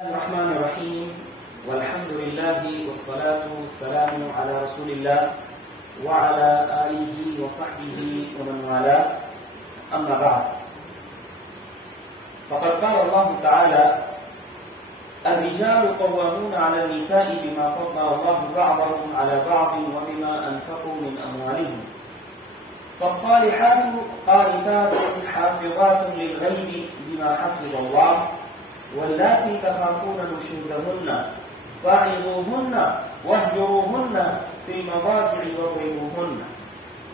الرحمن الرحیم والحمد للہ والصلاة والسلام علی رسول اللہ وعلى آلہ وصحبہ ومن والاه اما بعد فقد قال الله تعالى الرجال قوامون على النساء بما فضل الله بعضهم على بعض وبما أنفقوا من أموالهم فالصالحات قانتات حافظات للغيب بما حفظ الله واللاتي تخافون نشوزهن فاعظوهن واهجروهن في المضاجع واضربوهن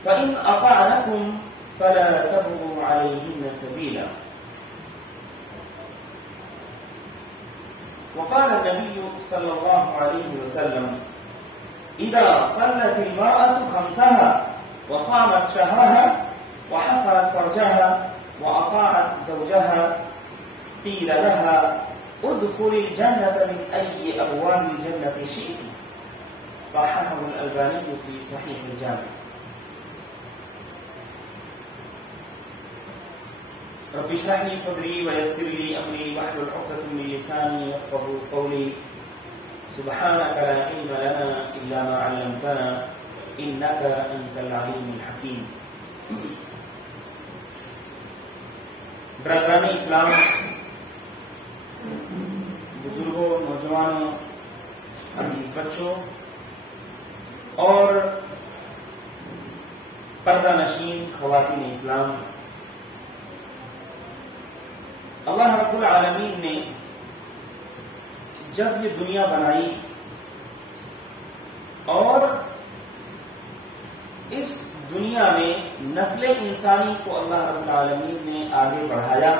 فإن أطعنكم فلا تبغوا عليهن سبيلا. وقال النبي صلى الله عليه وسلم إذا صلت المرأة خمسها وصامت شهرها وحصنت فرجها وأطاعت زوجها قيل لها ادخل الجنة من أي أبواب الجنة شئت. صححه الألباني في صحيح الجامع. رب اشرح لي صدري ويسر لي أمري واحلل عقدة من لساني يفقهوا قولي. سبحانك لا علم لنا إلا ما علمتنا إنك أنت العليم الحكيم. برادران اسلام، بزرگوں، نوجوانوں، عزیز بچوں اور پردہ نشین خواتین اسلام، اللہ رب العالمین نے جب یہ دنیا بنائی اور اس دنیا میں نسل انسانی کو اللہ رب العالمین نے آگے بڑھایا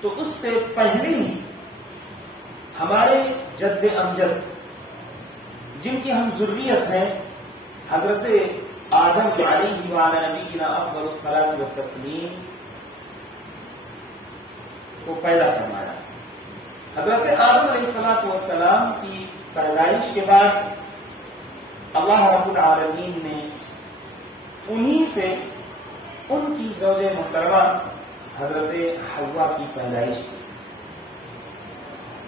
تو اس سے پہلے ہی ہمارے جد امجد جن کی ہم ذریت ہیں حضرت آدم علیہ وعلی نبینا افضل الصلاۃ والتسلیم کو پیدا فرمایا. حضرت آدم علیہ الصلاۃ والسلام کی پیدائش کے بعد اللہ رب العالمین نے انہی سے ان کی زوج محترمہ حضرت حوا کی پیدائش کی،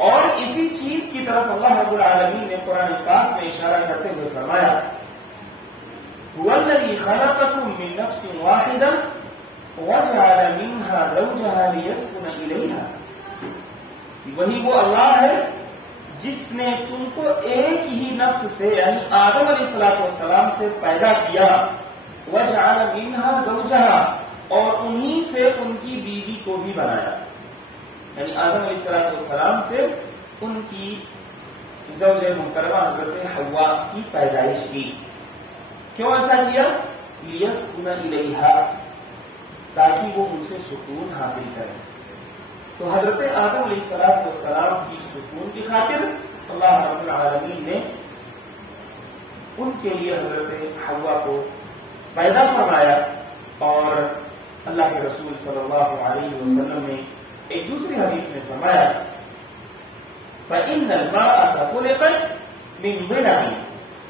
اور اسی چیز کی طرف اللہ رب العالمین نے قرآن پاک میں اشارہ کرتے ہوئے فرمایا هو الذی خلقکم من نفس واحدہ وجعل منها زوجها لیسکن الیہا. وہی وہ اللہ ہے جس نے تم کو ایک ہی نفس سے یعنی آدم علیہ الصلوۃ والسلام سے پیدا کیا، وجعل منها زوجها، اور انہی سے ان کی بیوی کو بھی بنایا. یعنی آدم علیہ الصلوۃ والسلام سے ان کی زوج محترمہ حضرت حوا کی پیدائش کی. کیوں ایسا کیا؟ لیسکن الیہا، تاکہ وہ ان سے سکون حاصل کریں. تو حضرت آدم علیہ الصلوۃ والسلام کی سکون کی خاطر اللہ رب العالمین نے ان کے لیے حضرت حوا کو پیدا فرمایا. اور اللہ کے رسول صلی اللہ علیہ وسلم نے ایک دوسری حدیث میں فرمایا فَإِنَّ الْمَرْأَةَ خُلِقَتْ مِنْ ضِلَعٍ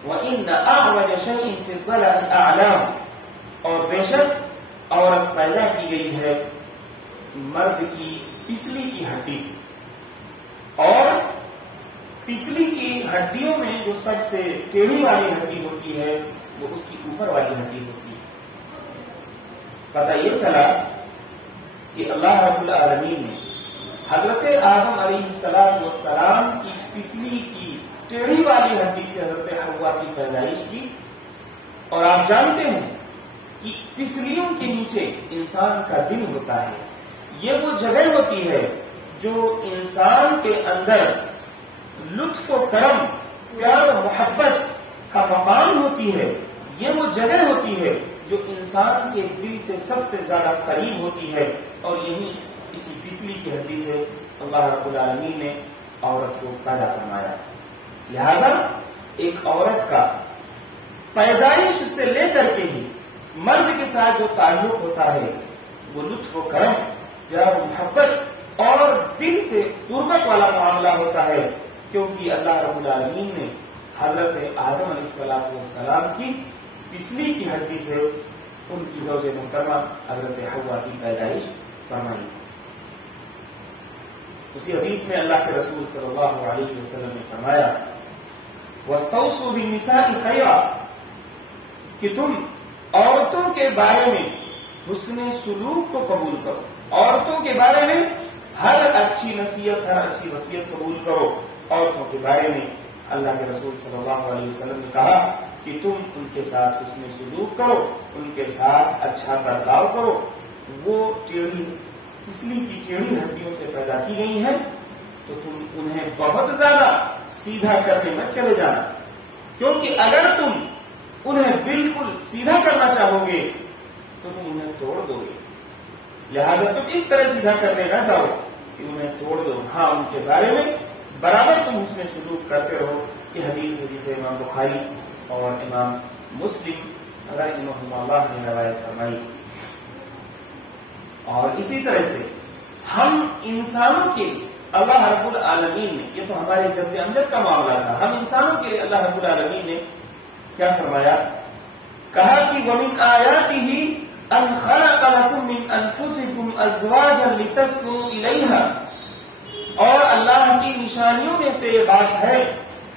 وَإِنَّ أَعْوَجَ شَيْءٍ فِي الضِّلَعِ أَعْلَاهُ، اور بے شک عورت پیدا کی گئی ہے مرد کی پسلی کی ہڈی سے، اور پسلی کی ہڈیوں میں جو سب سے ٹیڑھی والی ہڈی ہوتی ہے وہ اس کی اوپر والی ہڈی ہوتی ہے. پتہ یہ چلا کہ اللہ رب العالمین نے حضرت آدم علیہ السلام کی پسلی کی ٹیڑھی والی ہڈی سے حضرت حوا کی پیدائش کی. اور آپ جانتے ہیں کہ پسلیوں کے نیچے انسان کا دل ہوتا ہے. یہ وہ جگہ ہوتی ہے جو انسان کے اندر لطف و کرم، پیار و محبت کا مقام ہوتی ہے. یہ وہ جگہ ہوتی ہے جو انسان کے دل سے سب سے زیادہ قریب ہوتی ہے، اور یہی اسی پسلی کی ہڈی سے اللہ رب العالمین نے عورت کو پیدا فرمایا. لہذا ایک عورت کا پیدائش سے لے کر کے ہی مرد کے ساتھ جو تعلق ہوتا ہے وہ لطف و کرم، پیار و محبت اور دل سے قربت والا معاملہ ہوتا ہے، کیونکہ اللہ رب العالمین نے حضرت آدم علیہ السلام کی پسلی کی ہڈی سے ان کی زوج محترمہ حضرت حوا کی پیدائش فرمائی. اسی حدیث میں اللہ کے رسول صلی اللہ علیہ وسلم نے فرمایا وَاسْتَوْصُوا بِالنِّسَاءِ خَيْرًا کہ تم عورتوں کے بارے میں حسن سلوک کو قبول کرو، عورتوں کے بارے میں ہر اچھی نصیحت، ہر اچھی وصیت قبول کرو۔ عورتوں کے بارے میں اللہ کے رسول صلی اللہ علیہ وسلم نے کہا کہ تم ان کے ساتھ حسن سلوک کرو، ان کے ساتھ اچھا برتاؤ کرو۔ وہ ٹیڑھی پسلی کی ٹیڑھی ہڈیوں سے پیدا کی گئی ہیں، تو تم انہیں بہت زیادہ سیدھا کرنے میں چلے جانا، کیونکہ اگر تم انہیں بالکل سیدھا کرنا چاہو گے تو تم انہیں توڑ دو گے، لہذا تم اس طرح سیدھا کرنے نہ جاؤ کہ انہیں توڑ دو، ہاں ان کے بارے میں برابر تم اس میں سلوک کرتے رہو۔ یہ حدیث ہے جسے امام بخاری اور امام مسلم رحمہم اللہ نے روایت فرمائی۔ اور اسی طرح سے ہم انسانوں کے لیے اللہ رب العالمین نے، یہ تو ہمارے جد امجد کا معاملہ تھا، ہم انسانوں کے لیے اللہ رب العالمین نے کیا فرمایا؟ کہا کہ وَمِنْ آيَاتِهِ أَنْ خَلَقَ لَكُم مِّنْ أَنفُسِكُمْ أَزْوَاجًا لِتَسْكُنُوا إِلَيْهَا، اور اللہ کی نشانیوں میں سے یہ بات ہے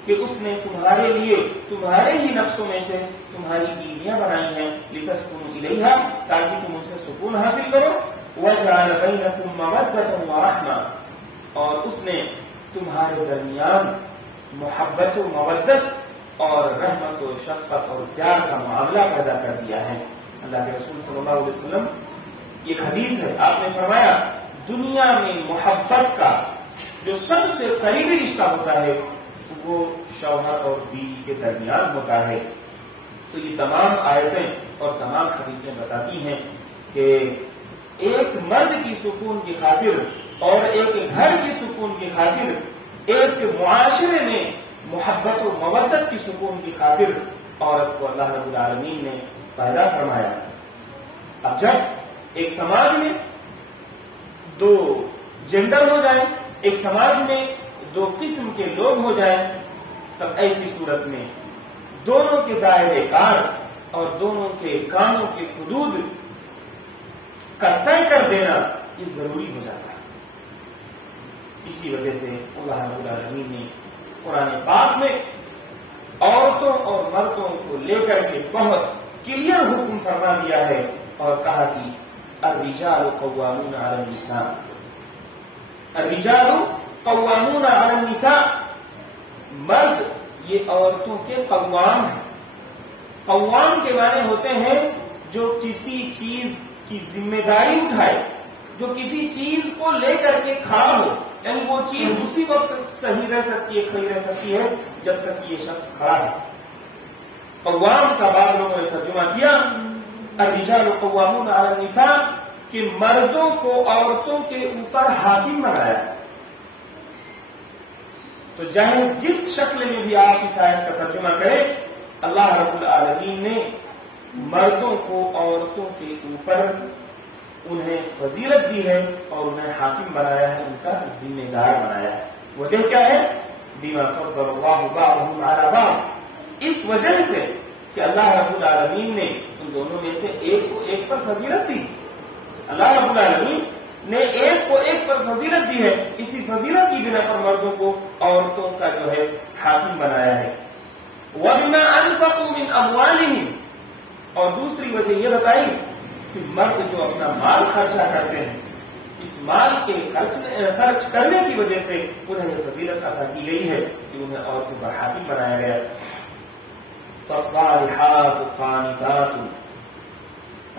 کہ اس نے تمہارے لیے تمہارے ہی نفسوں میں سے تمہاری بیویاں بنائی ہیں، لِتَسْكُنُوا إِلَيْهَا تاکہ تم ان سے سکون حاصل کرو، وَجَعَلَ بَيْنَكُم مَّوَدَّةً وَرَحْمَةً، اور اس نے تمہارے درمیان محبت و مودت اور رحمت و شفقت اور پیار کا معاملہ پیدا کر دیا ہے۔ اللہ کے رسول صلی اللہ علیہ وسلم ایک حدیث ہے، آپ نے فرمایا دنیا میں محبت کا جو سب سے قریبی رشتہ ہوتا ہے وہ شوہر اور بیوی کے درمیان ہوتا ہے۔ تو یہ تمام آیتیں اور تمام حدیثیں بتاتی ہیں کہ ایک مرد کی سکون کی خاطر اور ایک گھر کی سکون کی خاطر، ایک معاشرے میں محبت و مودت کی سکون کی خاطر عورت کو اللہ رب العالمین نے پیدا فرمایا۔ اب جب ایک سماج میں دو جینڈر ہو جائیں، ایک سماج میں دو قسم کے لوگ ہو جائیں، تب ایسی صورت میں دونوں کے دائرے کار اور دونوں کے کاموں کے حدود کا طے کر دینا یہ ضروری ہو جاتا ہے۔ اسی وجہ سے اللہ رب العالمین نے قرآن پاک میں عورتوں اور مردوں کو لے کر کے بہت کلیئر حکم فرما دیا ہے اور کہا کہ الرجال قوامون علی النساء، الرجال قوامون علی النساء، مرد یہ عورتوں کے قوام ہیں۔ قوام کے معنی ہوتے ہیں جو کسی چیز کی ذمہ داری اٹھائے، جو کسی چیز کو لے کر کے کھڑا ہو، یعنی وہ چیز اسی وقت صحیح رہ سکتی ہے، کھڑی رہ سکتی ہے جب تک یہ شخص کھڑا ہے۔ قوام کا بعض لوگوں نے ترجمہ کیا الرجال قوامون علی النساء کہ مردوں کو عورتوں کے اوپر حاکم بنایا۔ تو چاہے جس شکل میں بھی آپ اس آیت کا ترجمہ کریں، اللہ رب العالمین نے مردوں کو عورتوں کے اوپر انہیں فضیلت دی ہے اور انہیں حاکم بنایا ہے، ان کا ذمہ دار بنایا ہے۔ وجہ کیا ہے؟ بما فضل اللہ بعضهم علی بعض، اس وجہ سے کہ اللہ رب العالمین نے ان دونوں میں سے ایک کو ایک پر فضیلت دی۔ اللہ رب العالمین نے ایک کو ایک پر فضیلت دی ہے، اسی فضیلت کی بنا پر مردوں کو عورتوں کا جو ہے حاکم بنایا ہے۔ وَبِمَا أَنفَقُوا مِنْ أَمْوَالِهِمْ، اور دوسری وجہ یہ بتائی کہ مرد جو اپنا مال خرچہ کرتے ہیں، اس مال کے خرچ کرنے کی وجہ سے انہیں یہ فضیلت عطا کی گئی ہے کہ انہیں عورتوں پر حاکم بنایا گیا۔ فَالصَّالِحَاتُ قَانِتَاتٌ،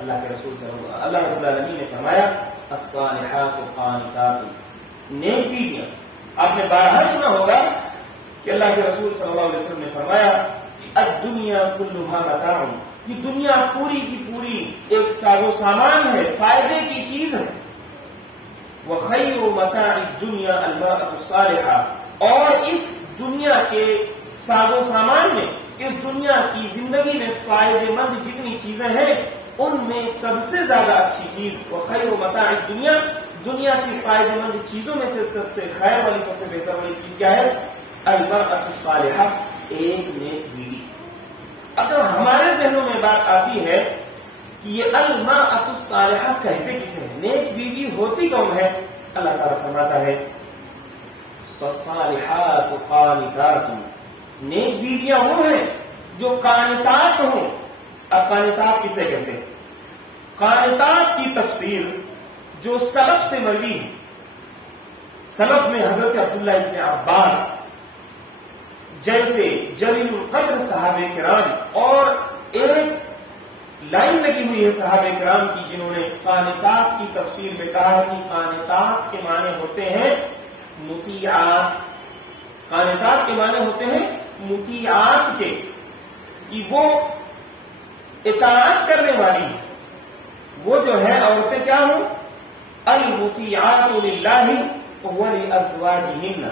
اللہ کے رسول صلی اللہ رب العالمین نے فرمایا الصالحات قانتات، نیک بیویاں۔ آپ نے بارہا سنا ہوگا کہ اللہ کے رسول صلی اللہ علیہ وسلم نے فرمایا کہ الدنیا کلھا متاع، یہ دنیا پوری کی پوری ایک ساز و سامان ہے، فائدے کی چیز ہے۔ وخیر متاع الدنیا المرأة الصالحہ، اور اس دنیا کے ساز و سامان میں، اس دنیا کی زندگی میں فائدے مند جتنی چیزیں ہیں ان میں سب سے زیادہ اچھی چیز وخیر متاع الدنیا، دنیا کی فائدے مند چیزوں میں سے سب سے خیر والی، سب سے بہتر والی چیز کیا ہے؟ المرأة الصالحہ، ایک نیک بیوی۔ اگر ہمارے ذہنوں میں بات آتی ہے کہ یہ المرأة الصالحہ کہتے کسے ہیں، نیک بیوی ہوتی کون ہے؟ اللہ تعالیٰ فرماتا ہے فالصالحات قانتات، نیک بیویاں وہ ہیں جو قانتات ہوں. اب قانتات کسے کہتے ہیں؟ قانتات کی تفسیر جو سلف سے مروی ہے، سلف میں حضرت عبداللہ ابن عباس جیسے جلیل القدر صحابہ کرام، اور ایک لائن لگی ہوئی ہے صحابہ کرام کی جنہوں نے قانتات کی تفسیر میں کہا کہ قانتات کے معنی ہوتے ہیں مطیعات. قانتات کے معنی ہوتے ہیں مطیعات کے، وہ اطاعت کرنے والی، وہ جو ہے عورتیں کیا ہوں؟ المطیعات للہ ولازواجہن،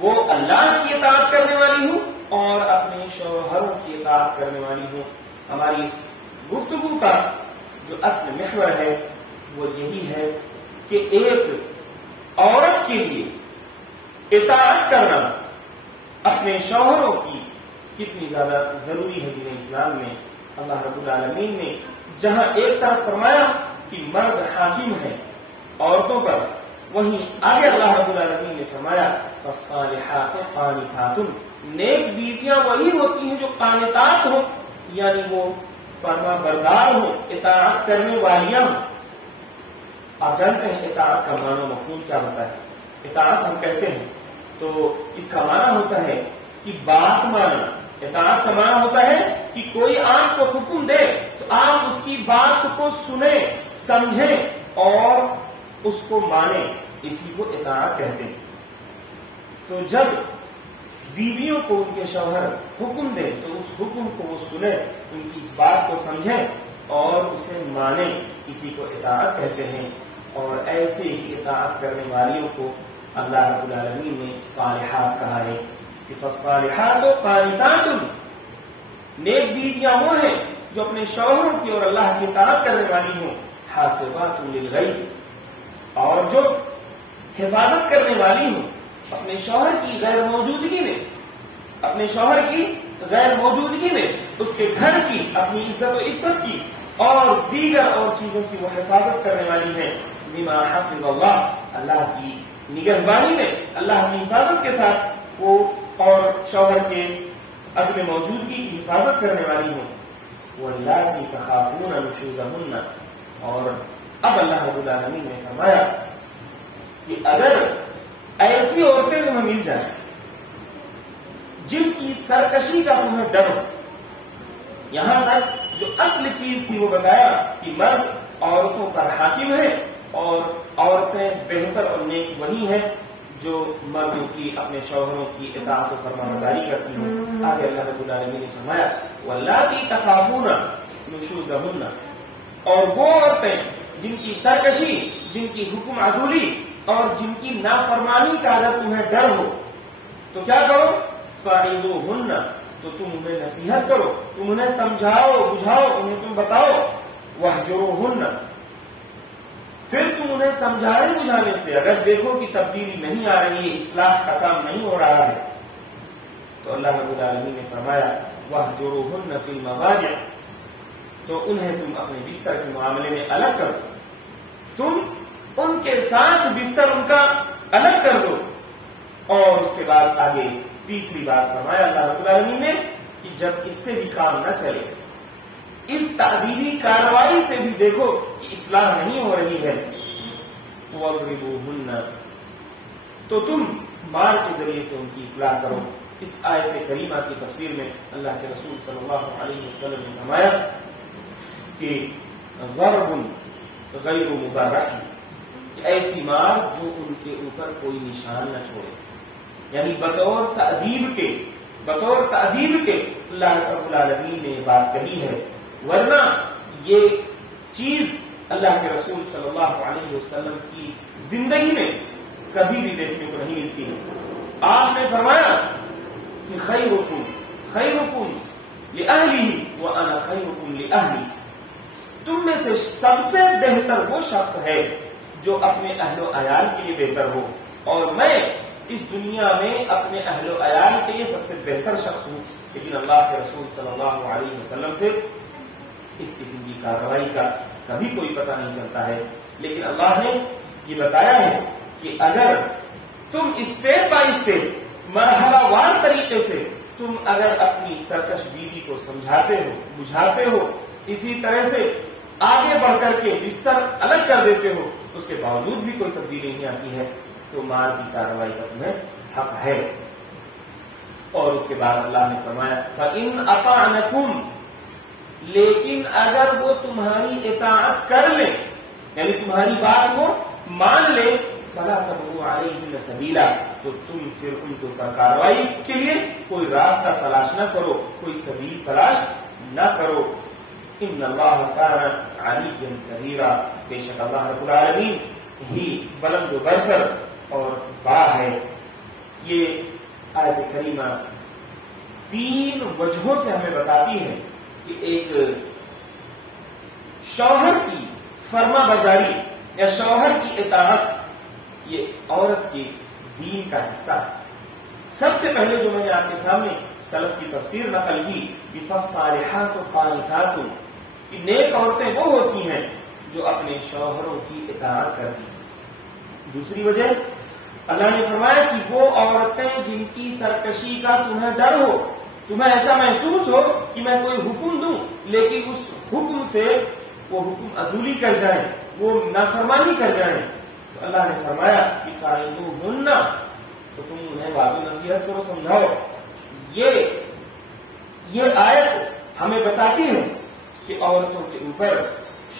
وہ اللہ کی اطاعت کرنے والی ہوں اور اپنے شوہروں کی اطاعت کرنے والی ہوں. ہماری اس گفتگو کا جو اصل محور ہے وہ یہی ہے کہ ایک عورت کے لیے اطاعت کرنا اپنے شوہروں کی کتنی زیادہ ضروری ہے دین اسلام میں. اللہ رب العالمین نے جہاں ایک طرف فرمایا کہ مرد حاکم ہے عورتوں پر، وہیں آگے اللہ رب العالمین نے فرمایا فالصالحات قانتات، نیک بیویاں وہی ہوتی ہیں جو قانتات ہوں، یعنی وہ فرما بردار ہوں، اطاعت کرنے والیاں ہوں. آپ جانتے ہیں اطاعت کا معنی مفہوم کیا ہوتا ہے؟ اطاعت ہم کہتے ہیں تو اس کا معنی ہوتا ہے کہ بات ماننا. اطاعت کا معنی ہوتا ہے کہ کوئی آپ کو حکم دے تو آپ اس کی بات کو سنیں، سمجھیں اور اس کو مانیں، اسی کو اطاعت کہتے ہیں. تو جب بیویوں کو ان کے شوہر حکم دیں تو اس حکم کو وہ سنیں، ان کی اس بات کو سمجھیں اور اسے مانیں، اسی کو اطاعت کہتے ہیں. اور ایسے ہی اطاعت کرنے والیوں کو اللہ رب العالمین نے صالحات کہا ہے کہ فالصالحات قانتات، نیک بیویاں وہ ہیں جو اپنے شوہروں کی اور اللہ کی اطاعت کرنے والی ہوں. حافظات للغیب، اور جو حفاظت کرنے والی ہوں اپنے شوہر کی غیر موجودگی میں، اپنے شوہر کی غیر موجودگی میں اس کے گھر کی، اپنی عزت و عفت کی اور دیگر اور چیزوں کی وہ حفاظت کرنے والی ہیں. بما حفظ اللہ، اللہ کی نگہبانی میں، اللہ کی حفاظت کے ساتھ وہ اور شوہر کے عدم موجودگی کی حفاظت کرنے والی ہوں. واللاتی تخافون نشوزہن، اور اب اللہ رب العالمین نے فرمایا کہ اگر ایسی عورتیں تمہیں مل جائیں جن کی سرکشی کا تمہیں ڈر ہو، یہاں تک جو اصل چیز تھی وہ بتایا کہ مرد عورتوں پر حاکم ہے اور عورتیں بہتر اور نیک وہی ہیں جو مردوں کی اپنے شوہروں کی اطاعت و فرمانبرداری کرتی ہیں. آگے اللہ رب العالمین نے فرمایا واللاتی تخافون نشوزہن، اور وہ عورتیں جن کی سرکشی، جن کی حکم عدولی اور جن کی نافرمانی کا اگر تمہیں ڈر ہو تو کیا کرو؟ فعظوہن، تو تم انہیں نصیحت کرو، تم انہیں سمجھاؤ بجھاؤ، انہیں تم بتاؤ. واہجروہن، پھر تم انہیں سمجھانے بجھانے سے اگر دیکھو کہ تبدیلی نہیں آ رہی ہے، اصلاح کا کام نہیں ہو رہا ہے، تو اللہ رب العالمین نے فرمایا واہجروہن فی المضاجع، تو انہیں تم اپنے بستر کے معاملے میں الگ کر دو، تم ان کے ساتھ بستر ان کا الگ کر دو. اور اس کے بعد آگے تیسری بات فرمایا اللہ رب العالمین نے کہ جب اس سے بھی کام نہ چلے، اس تعدیبی کارروائی سے بھی دیکھو کہ اصلاح نہیں ہو رہی ہے، وَاضْرِبُوهُنَّ، تو تم مار کے ذریعے سے ان کی اصلاح کرو. اس آیت کریمہ کی تفسیر میں اللہ کے رسول صلی اللہ علیہ وسلم نے فرمایا کہ ضرب غیر مبرح، ایسی مار جو ان کے اوپر کوئی نشان نہ چھوڑے، یعنی بطور تعدیب کے اللہ رب العالمین نے یہ بات کہی ہے. ورنہ یہ چیز اللہ کے رسول صلی اللہ علیہ وسلم کی زندگی میں کبھی بھی دیکھنے کو نہیں ملتی ہے. آپ نے فرمایا کہ خیرکم لأہلہ وأنا خیرکم لأہلی، تم میں سے سب سے بہتر وہ شخص ہے جو اپنے اہل و عیال کے لیے بہتر ہو، اور میں اس دنیا میں اپنے اہل و عیال کے لیے سب سے بہتر شخص ہوں. لیکن اللہ کے رسول صلی اللہ علیہ وسلم سے اس قسم کی کارروائی کا کبھی کوئی پتہ نہیں چلتا ہے. لیکن اللہ نے یہ بتایا ہے کہ اگر تم اسٹیپ بائی اسٹیپ مرحلہ وار طریقے سے تم اگر اپنی سرکش بیوی کو سمجھاتے ہو بجھاتے ہو اسی طرح سے آگے بڑھ کر کے بستر الگ کر دیتے ہو اس کے باوجود بھی کوئی تبدیلی نہیں آتی ہے تو مار کی کارروائی کا تمہیں حق ہے. اور اس کے بعد اللہ نے فرمایا فَإِنْ أَطَعْنَكُمْ لیکن اگر وہ تمہاری اطاعت کر لیں یعنی تمہاری بات کو مان لے فَلَا تَبْغُوا عَلَيْهِنَّ سَبِيلًا تو تم پھر ان کے اوپر کارروائی کے لیے کوئی راستہ تلاش نہ کرو کوئی سبیل تلاش نہ کرو. ان اللہ کان علیٰ کبیرا بے شک اللہ رب العالمین ہی بلند و برتر اور بڑا ہے. یہ آیت کریمہ 3 وجہوں سے ہمیں بتاتی ہے کہ ایک شوہر کی فرما برداری یا شوہر کی اطاعت یہ عورت کے دین کا حصہ ہے. سب سے پہلے جو میں نے آپ کے سامنے سلف کی تفسیر نقل کی کہ فالصالحات قانتات کہ نیک عورتیں وہ ہوتی ہیں جو اپنے شوہروں کی اطاعت کرتی ہیں. دوسری وجہ اللہ نے فرمایا کہ وہ عورتیں جن کی سرکشی کا تمہیں ڈر ہو تمہیں ایسا محسوس ہو کہ میں کوئی حکم دوں لیکن اس حکم سے وہ حکم عدولی کر جائیں وہ نافرمانی کر جائیں تو اللہ نے فرمایا کہ فاعذوہن تو تم انہیں واضح نصیحت کرو سمجھاؤ. یہ آیت ہمیں بتاتی ہے کہ عورتوں کے اوپر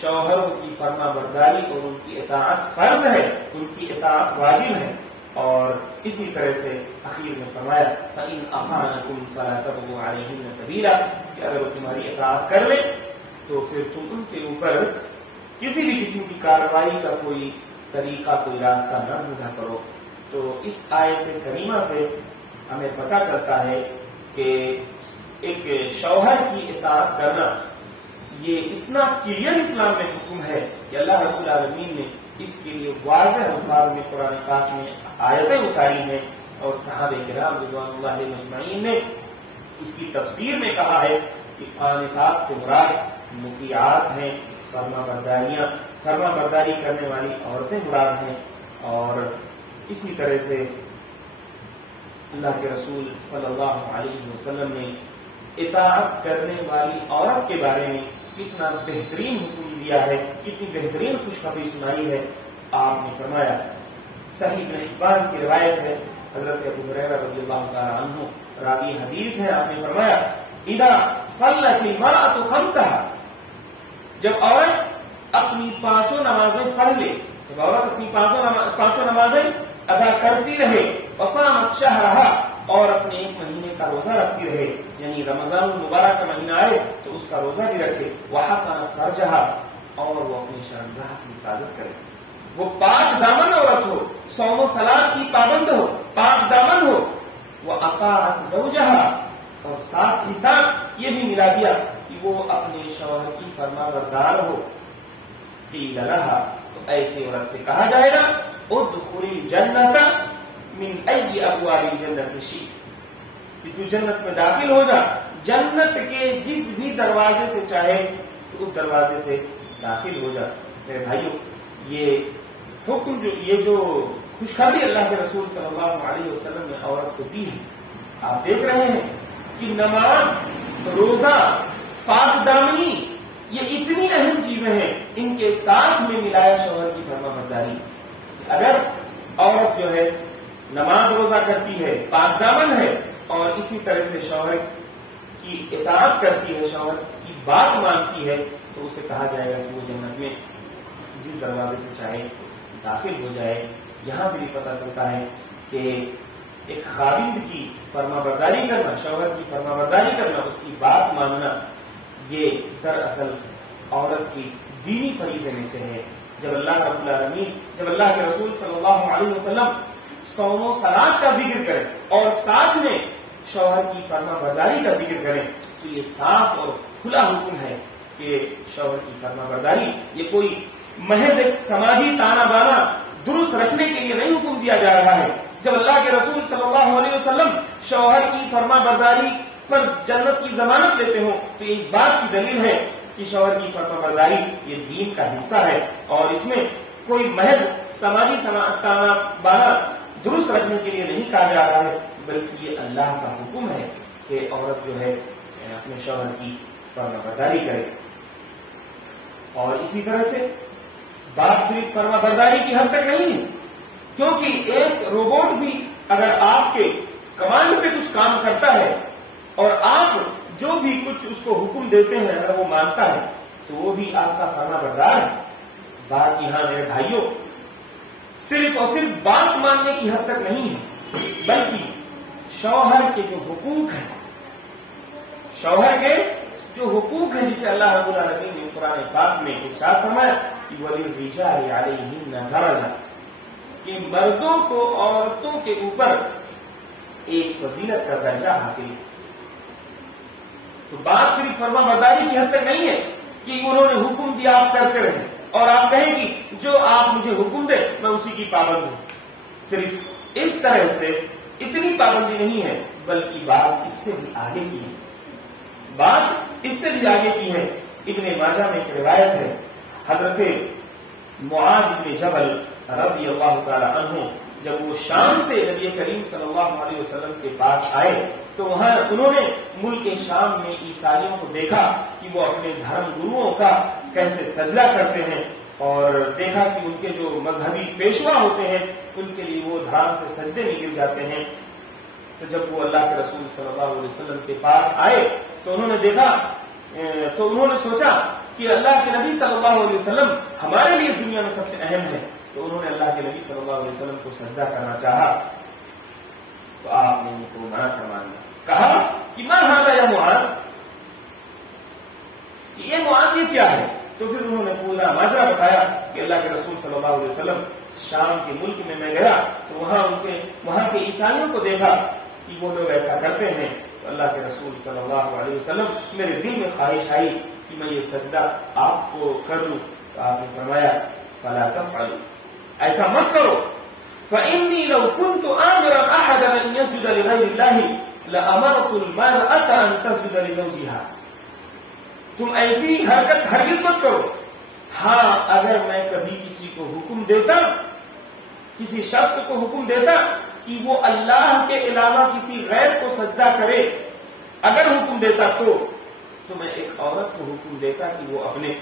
شوہروں کی فرما برداری اور ان کی اطاعت فرض ہے ان کی اطاعت واجب ہے. اور اسی طرح سے اخیر میں فرمایا فَإِنْ أَطَعْنَكُمْ فَلَا تَبْغُوا عَلَيْهِنَّ سَبِيلًا کہ اگر وہ تمہاری اطاعت کر لیں تو پھر تم ان کے اوپر کسی بھی قسم کی کارروائی کا کوئی طریقہ کوئی راستہ نہ ڈھونڈا کرو. تو اس آیت کریمہ سے ہمیں پتہ چلتا ہے کہ ایک شوہر کی اطاعت کرنا یہ اتنا کلیئر اسلام میں حکم ہے کہ اللہ رب العالمین نے اس کے لیے واضح الفاظ میں قرآن پاک میں آیتیں اتاری ہیں اور صحابہ کرام رضوان اللہ علیہم اجمعین نے اس کی تفسیر میں کہا ہے کہ قانتات سے مراد مطیعات ہیں فرما برداری کرنے والی عورتیں مراد ہیں. اور اسی طرح سے اللہ کے رسول صلی اللہ علیہ وسلم نے اطاعت کرنے والی عورت کے بارے میں کتنا بہترین حکم دیا ہے کتنی بہترین خوشخبری سنائی ہے. آپ نے فرمایا صحیح ابن حبان کی روایت ہے حضرت ابو ہریرہ رضی اللہ تعالی عنہ راوی حدیث ہے آپ نے فرمایا اذا صلت المرأة خمسها جب عورت اپنی 5 نمازیں پڑھ لے جب عورت اپنی 5 نمازیں ادا کرتی رہے وصامت شہرہا اور اپنے 1 مہینے کا روزہ رکھتی رہے یعنی رمضان المبارک کا مہینہ آئے تو اس کا روزہ بھی رکھے وحسنت فرجہا اور وہ اپنے شرمگاہ کی حفاظت کرے وہ پاک دامن عورت ہو صوم و صلاۃ کی پابند ہو پاک دامن ہو وہ اطاعت زوجہا اور ساتھ ہی ساتھ یہ بھی ملا دیا کہ وہ اپنے شوہر کی فرما بردار ہو. قیل لہا تو ایسی عورت سے کہا جائے گا ادخلی الجنۃ من ای ابواب الجنۃ شئت کہ تو جنت میں داخل ہو جا جنت کے جس بھی دروازے سے چاہے تو اس دروازے سے داخل ہو جا. میرے بھائیوں یہ حکم یہ جو خوشخبری اللہ کے رسول صلی اللہ علیہ وسلم نے عورت کو دی ہے آپ دیکھ رہے ہیں کہ نماز روزہ پاک دامنی یہ اتنی اہم چیزیں ہیں ان کے ساتھ میں ملایا شوہر کی فرما برداری. اگر عورت جو ہے نماز روزہ کرتی ہے پاک دامن ہے اور اسی طرح سے شوہر کی اطاعت کرتی ہے شوہر کی بات مانتی ہے تو اسے کہا جائے گا کہ وہ جنت میں جس دروازے سے چاہے داخل ہو جائے. یہاں سے بھی پتہ چلتا ہے کہ ایک خاوند کی فرما برداری کرنا شوہر کی فرما برداری کرنا اس کی بات ماننا یہ دراصل عورت کی دینی فریضے میں سے ہے. جب اللہ رب العالمین جب اللہ کے رسول صلی اللہ علیہ وسلم صوم و صلاۃ کا ذکر کریں اور ساتھ میں شوہر کی فرما برداری کا ذکر کریں تو یہ صاف اور کھلا حکم ہے کہ شوہر کی فرما برداری یہ کوئی محض ایک سماجی تانا بانا درست رکھنے کے لیے نہیں حکم دیا جا رہا ہے. جب اللہ کے رسول صلی اللہ علیہ وسلم شوہر کی فرما برداری پر جنت کی ضمانت لیتے ہوں تو یہ اس بات کی دلیل ہے کہ شوہر کی فرما برداری یہ دین کا حصہ ہے اور اس میں کوئی محض سماجی تانا بانا درست رکھنے کے لیے نہیں کہا جا رہا ہے، بلکہ یہ اللہ کا حکم ہے کہ عورت جو ہے اپنے شوہر کی فرما برداری کرے۔ اور اسی طرح سے بات صرف فرما برداری کی حد تک نہیں ہے، کیونکہ ایک روبوٹ بھی اگر آپ کے کمانڈ پہ کچھ کام کرتا ہے اور آپ جو بھی کچھ اس کو حکم دیتے ہیں اگر وہ مانتا ہے تو وہ بھی آپ کا فرما بردار ہے۔ بات یہاں میرے بھائیوں صرف اور صرف بات ماننے کی حد تک نہیں ہے، بلکہ شوہر کے جو حقوق ہیں، شوہر کے جو حقوق ہیں جسے اللہ رب العالمین نے قرآن پاک میں ارشاد فرمایا کہ وَلِلرِّجَالِ عَلَيْهِنَّ دَرَجَةٌ، کہ مردوں کو عورتوں کے اوپر ایک فضیلت کا درجہ حاصل ہے۔ تو بات صرف فرما برداری کی حد تک نہیں ہے کہ انہوں نے حکم دیا آپ کرتے رہیں اور آپ کہیں کہ جو آپ مجھے حکم دے میں اسی کی پابند ہوں۔ صرف اس طرح سے اتنی پابندی نہیں ہے، بلکہ بات اس سے بھی آگے کی ہے، بات اس سے بھی آگے کی ہے۔ ابن ماجہ میں ایک روایت ہے، حضرت معاذ بن جبل رضی اللہ تعالی عنہ جب وہ شام سے نبی کریم صلی اللہ علیہ وسلم کے پاس آئے تو وہاں انہوں نے ملک شام میں عیسائیوں کو دیکھا کہ وہ اپنے دھرم گروؤں کا کیسے سجدہ کرتے ہیں، اور دیکھا کہ ان کے جو مذہبی پیشوا ہوتے ہیں ان کے لیے وہ دھرم سے سجدے میں گر جاتے ہیں۔ تو جب وہ اللہ کے رسول صلی اللہ علیہ وسلم کے پاس آئے تو انہوں نے دیکھا تو انہوں نے سوچا کہ اللہ کے نبی صلی اللہ علیہ وسلم ہمارے لیے اس دنیا میں سب سے اہم ہے، تو انہوں نے اللہ کے نبی صلی اللہ علیہ وسلم کو سجدہ کرنا چاہا تو آپ نے ان کو منع فرما دیا، کہا کہ ما ھذا یا معاذ، کہ یہ معاذ یہ کیا ہے؟ تو پھر انہوں نے پورا ماجرا بتایا کہ اللہ کے رسول صلی اللہ علیہ وسلم شام کے ملک میں گیا تو وہاں کے عیسائیوں کو دیکھا کہ وہ لوگ ایسا کرتے ہیں، تو اللہ کے رسول صلی اللہ علیہ وسلم میرے دل میں خواہش آئی کہ میں یہ سجدہ آپ کو کر لوں، تو آپ نے فرمایا فلا تفعلوا، ایسا مت کرو، فإني لو كنت آمرا أحدا أن يسجد لغير الله لأمرت المرأة أن تسجد لزوجها، تم ایسی حرکت ہرگز مت کرو، ہاں اگر میں کبھی کسی کو حکم دیتا، کسی شخص کو حکم دیتا کہ وہ اللہ کے علاوہ کسی غیر کو سجدہ کرے، اگر حکم دیتا تو میں ایک عورت کو حکم دیتا کہ وہ اپنے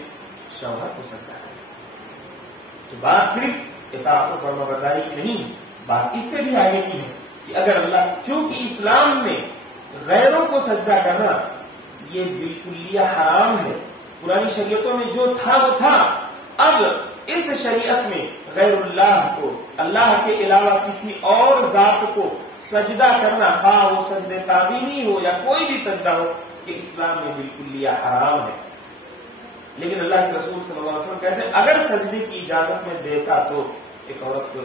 شوہر کو سجدہ کرے۔ تو بات صرف اطاعت و فرما برداری کی نہیں ہے، بات اس سے بھی آگے کی ہے کہ اگر اللہ، چونکہ اسلام میں غیروں کو سجدہ کرنا یہ بالکل حرام ہے، پرانی شریعتوں میں جو تھا وہ تھا، اب اس شریعت میں غیر اللہ کو، اللہ کے علاوہ کسی اور ذات کو سجدہ کرنا، خواہ وہ سجدہ تعظیمی ہو یا کوئی بھی سجدہ ہو، یہ اسلام میں بالکل حرام ہے۔ لیکن اللہ کے رسول صلی اللہ علیہ وسلم کہتے ہیں اگر سجدے کی اجازت میں دیتا تو ایک عورت کو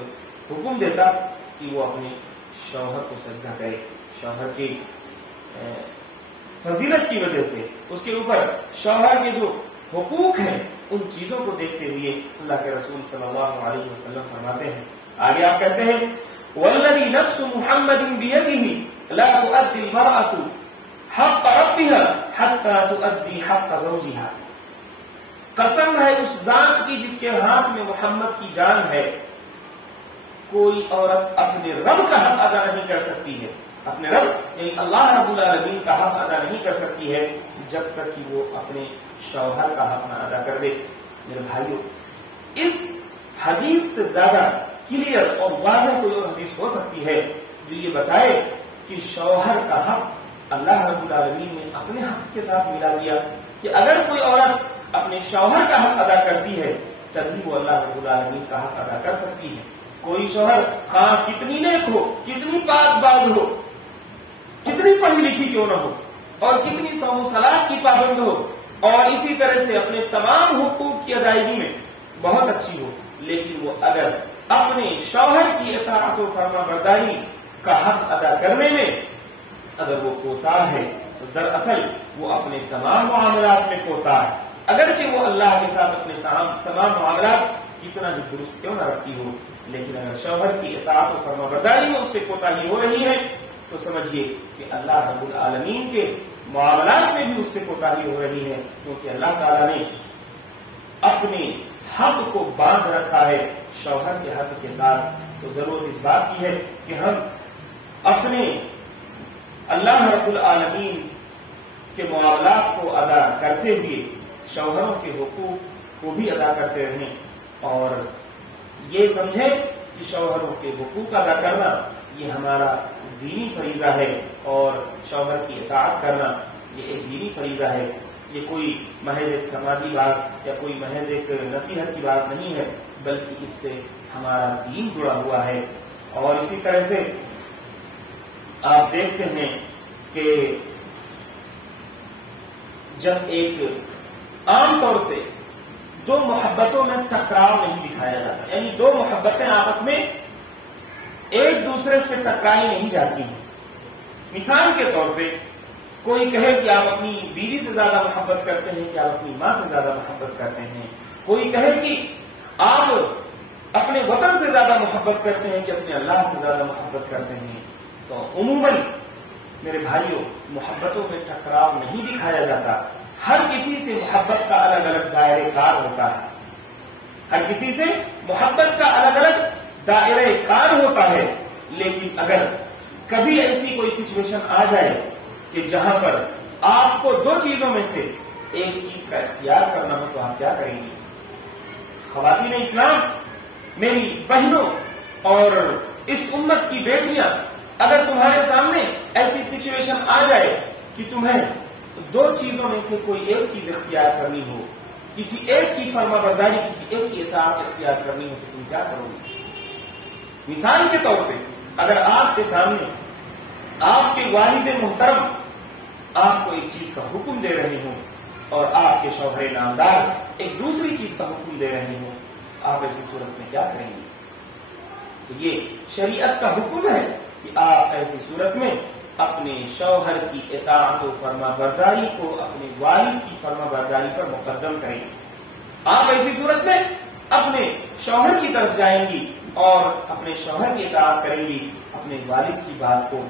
حکم دیتا کہ وہ اپنے شوہر کو سجدہ کرے، شوہر کی فضیلت کی وجہ سے، اس کے اوپر شوہر کے جو حقوق ہیں ان چیزوں کو دیکھتے ہوئے اللہ کے رسول صلی اللہ علیہ وسلم فرماتے ہیں، آگے آپ کہتے ہیں والذی نفس محمد بیدہ لا تؤدی المرأة حق ربها حتى تؤدی حق زوجها، قسم ہے اس ذات کی جس کے ہاتھ میں محمد کی جان ہے، کوئی عورت اپنے رب کا حق ادا نہیں کر سکتی ہے، اپنے رب یعنی اللہ رب العالمین کا حق ادا نہیں کر سکتی ہے جب تک کہ وہ اپنے شوہر کا حق نہ ادا کر دے۔ میرے بھائیوں، اس حدیث سے زیادہ کلیئر اور واضح کوئی اور حدیث ہو سکتی ہے جو یہ بتائے کہ شوہر کا حق اللہ رب العالمین نے اپنے حق کے ساتھ ملا دیا، کہ اگر کوئی عورت اپنے شوہر کا حق ادا کرتی ہے تبھی وہ اللہ رب العالمین کا حق ادا کر سکتی ہے۔ کوئی شوہر خواہ کتنی نیک ہو، کتنی پاک باز ہو، کتنی پڑھی لکھی کیوں نہ ہو، اور کتنی صوم و صلاۃ کی پابند ہو، اور اسی طرح سے اپنے تمام حقوق کی ادائیگی میں بہت اچھی ہو، لیکن وہ اگر اپنے شوہر کی اطاعت و فرما برداری کا حق ادا کرنے میں اگر وہ کوتاہ ہے تو دراصل وہ اپنے تمام معاملات میں کوتاہ ہے، اگرچہ وہ اللہ کے ساتھ اپنے تمام معاملات کتنا ہی درست کیوں نہ رکھتی ہو، لیکن اگر شوہر کی اطاعت و فرما برداری میں اس سے کوتاہی ہو رہی ہے تو سمجھیے کہ اللہ رب العالمین کے معاملات میں بھی اس سے کوتاہی ہو رہی ہے، کیونکہ اللہ تعالیٰ نے اپنے حق کو باندھ رکھا ہے شوہر کے حق کے ساتھ، تو ضرورت اس بات کی ہے کہ ہم اپنے اللہ رب العالمین کے معاملات کو ادا کرتے ہوئے شوہروں کے حقوق کو بھی ادا کرتے رہیں، اور یہ سمجھیں کہ شوہروں کے حقوق ادا کرنا یہ ہمارا دینی فریضہ ہے، اور شوہر کی اطاعت کرنا یہ ایک دینی فریضہ ہے۔ یہ کوئی محض ایک سماجی بات یا کوئی محض ایک نصیحت کی بات نہیں ہے، بلکہ اس سے ہمارا دین جڑا ہوا ہے۔ اور اسی طرح سے آپ دیکھتے ہیں کہ جب ایک عام طور سے دو محبتوں میں ٹکراؤ نہیں دکھایا جاتا، یعنی دو محبتیں آپس میں ایک دوسرے سے ٹکرائی نہیں جاتی ہیں۔ مثال کے طور پہ کوئی کہے کہ آپ اپنی بیوی سے زیادہ محبت کرتے ہیں کہ آپ اپنی ماں سے زیادہ محبت کرتے ہیں، کوئی کہے کہ آپ اپنے وطن سے زیادہ محبت کرتے ہیں کہ اپنے اللہ سے زیادہ محبت کرتے ہیں، تو عموماً میرے بھائیوں محبتوں میں ٹکراؤ نہیں دکھایا جاتا۔ ہر کسی سے محبت کا الگ الگ دائرہ کار ہوتا ہے، ہر کسی سے محبت کا الگ الگ دائرہ کار ہوتا ہے، لیکن اگر کبھی ایسی کوئی سچویشن آ جائے کہ جہاں پر آپ کو دو چیزوں میں سے ایک چیز کا اختیار کرنا ہو تو آپ کیا کریں گے؟ خواتین اسلام، میری بہنوں اور اس امت کی بیٹیاں، اگر تمہارے سامنے ایسی سچویشن آ جائے کہ تمہیں دو چیزوں میں سے کوئی ایک چیز اختیار کرنی ہو، کسی ایک کی فرما برداری، کسی ایک کی اطاعت اختیار کرنی ہو، تو تم کیا کرو گے؟ مثال کے طور پہ اگر آپ کے سامنے آپ کے والد محترم آپ کو ایک چیز کا حکم دے رہے ہوں اور آپ کے شوہر نامدار ایک دوسری چیز کا حکم دے رہے ہوں، آپ ایسی صورت میں کیا کریں گے؟ تو یہ شریعت کا حکم ہے کہ آپ ایسی صورت میں اپنے شوہر کی اطاعت و فرما برداری کو اپنے والد کی فرما برداری پر مقدم کریں گے۔ آپ ایسی صورت میں اپنے شوہر کی طرف جائیں گی اور اپنے شوہر کی اطاعت کریں گی، اپنے والد کی بات کو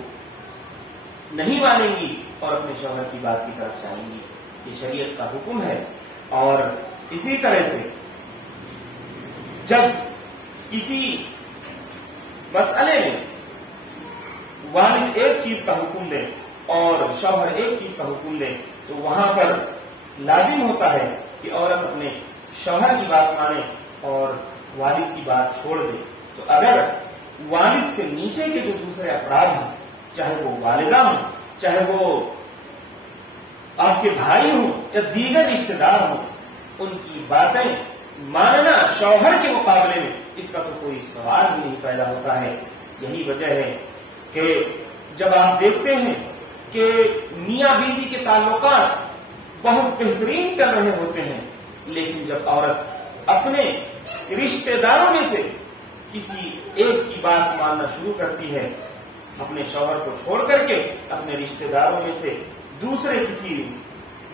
نہیں مانیں گی اور اپنے شوہر کی بات کی طرف جائیں گی۔ یہ شریعت کا حکم ہے۔ اور اسی طرح سے جب کسی مسئلے میں والد ایک چیز کا حکم دے اور شوہر ایک چیز کا حکم دے تو وہاں پر لازم ہوتا ہے کہ عورت اپنے شوہر کی بات مانے اور والد کی بات چھوڑ دے۔ تو اگر والد سے نیچے کے جو دوسرے افراد ہیں، چاہے وہ والدہ ہوں، چاہے وہ آپ کے بھائی ہوں یا دیگر رشتے دار ہوں، ان کی باتیں ماننا شوہر کے مقابلے میں اس کا تو کوئی سوال بھی نہیں پیدا ہوتا ہے۔ یہی وجہ ہے کہ جب آپ دیکھتے ہیں کہ میاں بیوی کے تعلقات بہت بہترین چل رہے ہوتے ہیں، لیکن جب عورت اپنے رشتے داروں میں سے کسی ایک کی بات ماننا شروع کرتی ہے، اپنے شوہر کو چھوڑ کر کے اپنے رشتے داروں میں سے دوسرے کسی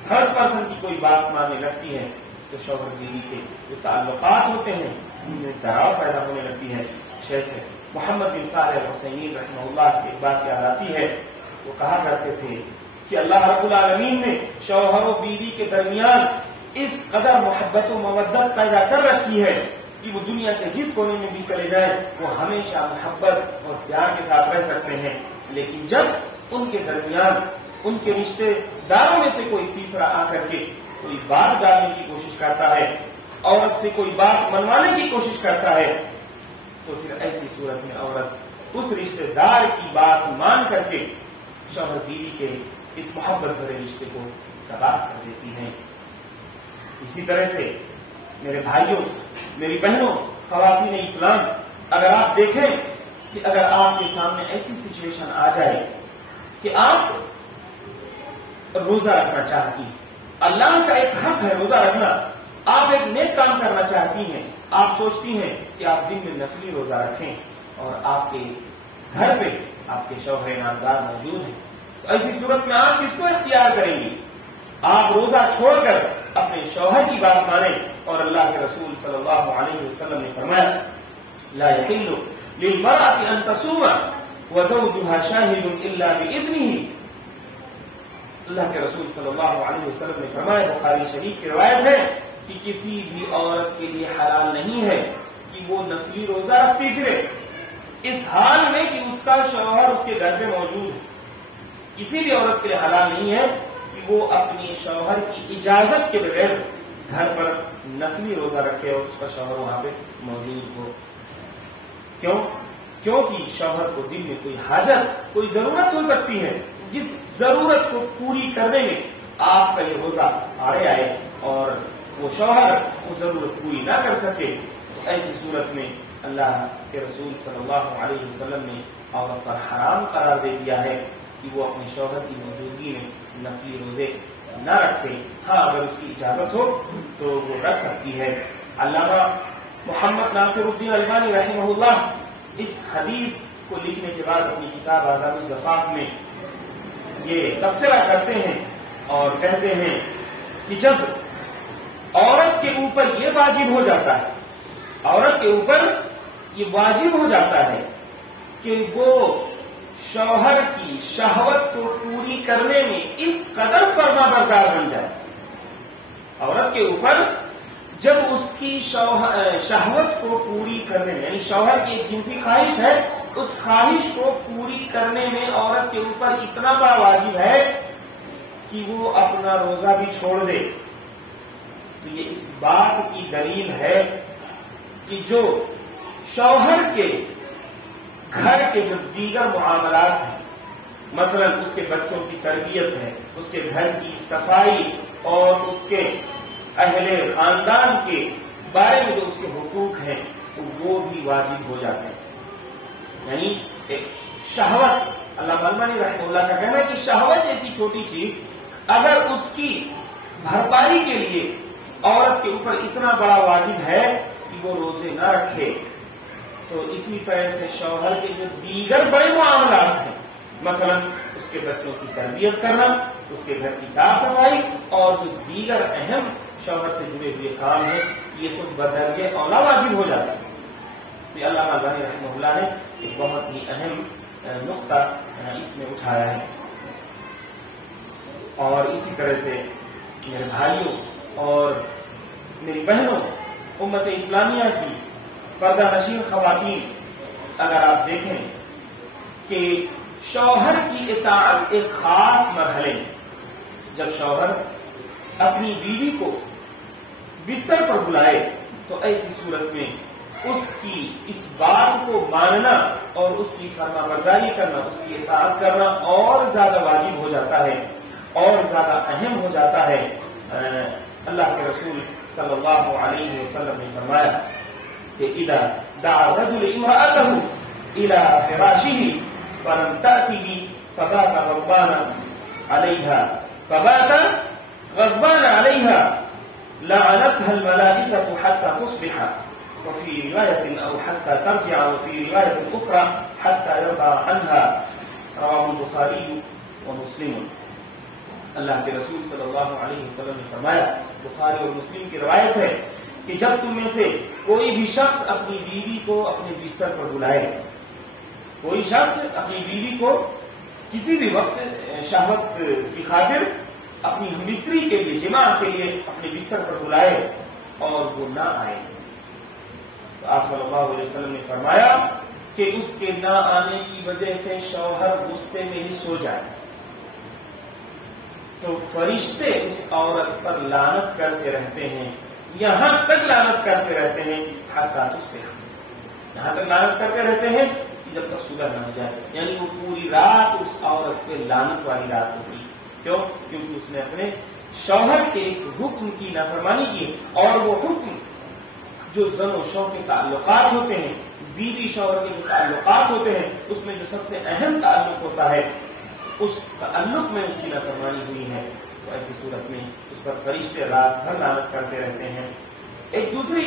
تھرڈ پرسن کی کوئی بات ماننے لگتی ہے، تو شوہر بیوی کے جو تعلقات ہوتے ہیں ان میں دراڑ پیدا ہونے لگتی ہے۔ شیخ محمد بن صالح الحسینی رحمہ اللہ کی ایک بات یاد آتی ہے، وہ کہا کرتے تھے کہ اللہ رب العالمین نے شوہر و بیوی کے درمیان اس قدر محبت و مودت پیدا کر رکھی ہے کہ وہ دنیا کے جس کونے میں بھی چلے جائیں وہ ہمیشہ محبت اور پیار کے ساتھ رہ سکتے ہیں، لیکن جب ان کے درمیان ان کے رشتے داروں میں سے کوئی تیسرا آ کر کے کوئی بات ڈالنے کی کوشش کرتا ہے، عورت سے کوئی بات منوانے کی کوشش کرتا ہے، تو پھر ایسی صورت میں عورت اس رشتے دار کی بات مان کر کے شوہر بیوی کے اس محبت بھرے رشتے کو تباہ کر دیتی ہیں۔ اسی طرح سے میرے بھائیوں، میری بہنوں، خواتین اسلام، اگر آپ دیکھیں کہ اگر آپ کے سامنے ایسی سچویشن آ جائے کہ آپ روزہ رکھنا چاہتی ہیں، اللہ کا ایک حق ہے روزہ رکھنا، آپ ایک نیک کام کرنا چاہتی ہیں، آپ سوچتی ہیں کہ آپ دن میں نفلی روزہ رکھیں اور آپ کے گھر پہ آپ کے شوہر نامدار موجود ہیں، تو ایسی صورت میں آپ کس کو اختیار کریں گی؟ آپ روزہ چھوڑ کر اپنے شوہر کی بات مانیں، اور اللہ کے رسول صلی اللہ علیہ وسلم نے فرمایا لا يحل للمرأة ان تصوم وزوجها شاهد الا باذنه۔ اللہ کے رسول صلی اللہ علیہ وسلم نے فرمایا، بخاری شریف کی روایت ہے کہ کسی بھی عورت کے لیے حلال نہیں ہے کہ وہ نفلی روزہ رکھتی پھرے اس حال میں کہ اس کا شوہر اس کے گھر میں موجود ہے. کسی بھی عورت کے لیے حلال نہیں ہے کہ وہ اپنی شوہر کی اجازت کے بغیر گھر پر نفلی روزہ رکھے اور اس کا شوہر وہاں پہ موجود ہو. کیونکہ شوہر کو دن میں کوئی حاجت، کوئی ضرورت ہو سکتی ہے، جس ضرورت کو پوری کرنے میں آپ کا یہ روزہ آڑے آئے اور وہ شوہر وہ ضرورت پوری نہ کر سکے، تو ایسی صورت میں اللہ کے رسول صلی اللہ علیہ وسلم نے عورت پر حرام قرار دے دیا ہے کہ وہ اپنے شوہر کی موجودگی میں نفلی روزے نہ رکھے. ہاں اگر اس کی اجازت ہو تو وہ رکھ سکتی ہے. علامہ محمد ناصر الدین البانی رحمہ اللہ اس حدیث کو لکھنے کے بعد اپنی کتاب آداب الزفاف میں یہ تبصرہ کرتے ہیں اور کہتے ہیں کہ جب عورت کے اوپر یہ واجب ہو جاتا ہے، عورت کے اوپر یہ واجب ہو جاتا ہے کہ وہ شوہر کی شہوت کو پوری کرنے میں اس قدر فرما بردار بن جائے، عورت کے اوپر جب اس کی شہوت کو پوری کرنے میں، یعنی شوہر کی ایک جنسی خواہش ہے، اس خواہش کو پوری کرنے میں عورت کے اوپر اتنا بڑا واجب ہے کہ وہ اپنا روزہ بھی چھوڑ دے. تو یہ اس بات کی دلیل ہے کہ جو شوہر کے گھر کے جو دیگر معاملات ہیں، مثلا اس کے بچوں کی تربیت ہے، اس کے گھر کی صفائی اور اس کے اہل خاندان کے بارے میں جو اس کے حقوق ہیں، تو وہ بھی واجب ہو جاتے ہیں. یعنی شہوت، علامہ البانی رحمہ اللہ کا کہنا ہے کہ شہوت جیسی چھوٹی چیز اگر اس کی بھرپائی کے لیے عورت کے اوپر اتنا بڑا واجب ہے کہ وہ روزے نہ رکھے، تو اسی طرح سے شوہر کے جو دیگر بڑے معاملات ہیں، مثلا اس کے بچوں کی تربیت کرنا، اس کے گھر کی صاف صفائی اور جو دیگر اہم شوہر سے جڑے ہوئے کام ہیں، یہ تو بدرجے اولا واجب ہو جاتا ہے. یہ علامہ البانی رحمہ اللہ نے ایک بہت ہی اہم نقطہ اس میں اٹھایا ہے. اور اسی طرح سے میرے بھائیوں اور میری بہنوں، امت اسلامیہ کی پردہ نشین خواتین، اگر آپ دیکھیں کہ شوہر کی اطاعت ایک خاص مرحلے میں، جب شوہر اپنی بیوی کو بستر پر بلائے تو ایسی صورت میں اس کی اس بات کو ماننا اور اس کی فرما برداری کرنا، اس کی اطاعت کرنا اور زیادہ واجب ہو جاتا ہے اور زیادہ اہم ہو جاتا ہے. اللہ کے رسول صلی اللہ علیہ وسلم نے فرمایا کہ اذا دعا الرجل امرأته الى فراشه فلم تأته فبات غضبان عليها لعنتها الملائكة حتى تصبح وفي رواية أو حتى ترجع وفي رواية أخرى حتى يرضى عنها. رواه البخاري ومسلم. اللہ کے رسول صلی اللہ علیہ وسلم نے فرمایا، بخاری اور مسلم کی روایت ہے کہ جب تم میں سے کوئی بھی شخص اپنی بیوی کو اپنے بستر پر بلائے، کوئی شخص اپنی بیوی کو کسی بھی وقت شہوت کی خاطر اپنی ہم بستری کے لیے، جماع کے لیے اپنے بستر پر بلائے اور وہ نہ آئے، تو آپ صلی اللہ علیہ وسلم نے فرمایا کہ اس کے نہ آنے کی وجہ سے شوہر غصے میں ہی سو جائے تو فرشتے اس عورت پر لعنت کرتے رہتے ہیں، یہاں تک لعنت کرتے رہتے ہیں حتیٰ تصبح، یہاں تک لعنت کرتے رہتے ہیں کہ جب تک صبح نہ ہو جائے. یعنی وہ پوری رات اس عورت پہ لعنت والی رات ہوتی. کیوں؟ کیونکہ اس نے اپنے شوہر کے ایک حکم کی نافرمانی کی، اور وہ حکم جو زن و شوہر کے تعلقات ہوتے ہیں، بیوی شوہر کے جو تعلقات ہوتے ہیں، اس میں جو سب سے اہم تعلق ہوتا ہے، اس تعلق میں اس کی نافرمانی ہوئی ہے، تو ایسی صورت میں اس پر فرشتے رات بھر لعنت کرتے رہتے ہیں. ایک دوسری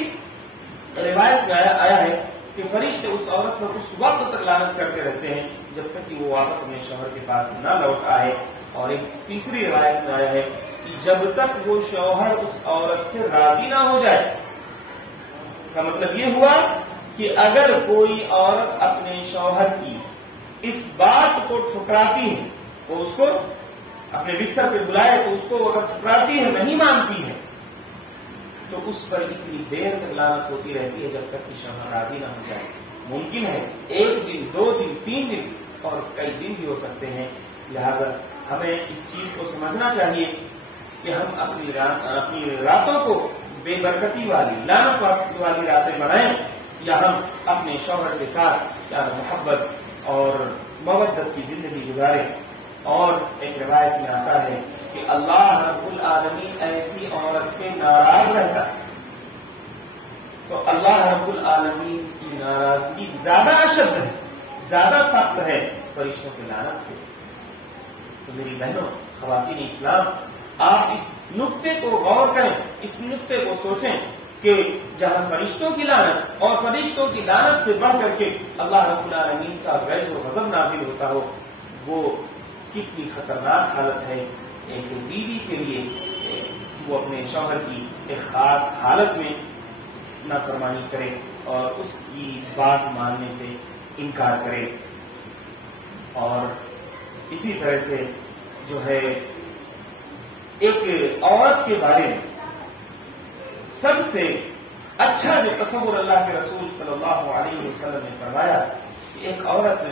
روایت میں آیا ہے کہ فرشتے اس عورت پر اس وقت تک لعنت کرتے رہتے ہیں جب تک کہ وہ واپس اپنے شوہر کے پاس نہ لوٹ آئے. اور ایک تیسری روایت میں آیا ہے کہ جب تک وہ شوہر اس عورت سے راضی نہ ہو جائے. اس کا مطلب یہ ہوا کہ اگر کوئی عورت اپنے شوہر کی اس بات کو ٹھکراتی ہے، وہ اس کو اپنے بستر پہ بلائے تو اس کو اگر ٹھکراتی ہے، نہیں مانتی ہے، تو اس پر اتنی دیر تک لعنت ہوتی رہتی ہے جب تک کہ شوہر راضی نہ ہو جائے. ممکن ہے 1 دن 2 دن 3 دن اور کئی دن بھی ہو سکتے ہیں. لہذا ہمیں اس چیز کو سمجھنا چاہیے کہ ہم اپنی راتوں کو بے برکتی والی لعنت والی راتیں بنائیں، یا ہم اپنے شوہر کے ساتھ پیار محبت اور مودت کی زندگی گزاریں. اور ایک روایت میں آتا ہے کہ اللہ رب العالمین ایسی عورت پہ ناراض رہتا ہے تو اللہ رب العالمین کی ناراضگی زیادہ اشد ہے، زیادہ سخت ہے فرشتوں کی لعنت سے. تو میری بہنوں، خواتین اسلام، آپ اس نقطے کو غور کریں، اس نقطے کو سوچیں کہ جہاں فرشتوں کی لعنت اور فرشتوں کی لعنت سے بڑھ کر کے اللہ رب العالمین کا غیظ و غضب نازل ہوتا ہو، وہ کتنی خطرناک حالت ہے ایک بیوی کے لیے. وہ اپنے شوہر کی ایک خاص حالت میں نافرمانی کرے اور اس کی بات ماننے سے انکار کرے. اور اسی طرح سے جو ہے ایک عورت کے بارے میں سب سے اچھا جو تصور اللہ کے رسول صلی اللہ علیہ وسلم نے فرمایا کہ ایک عورت،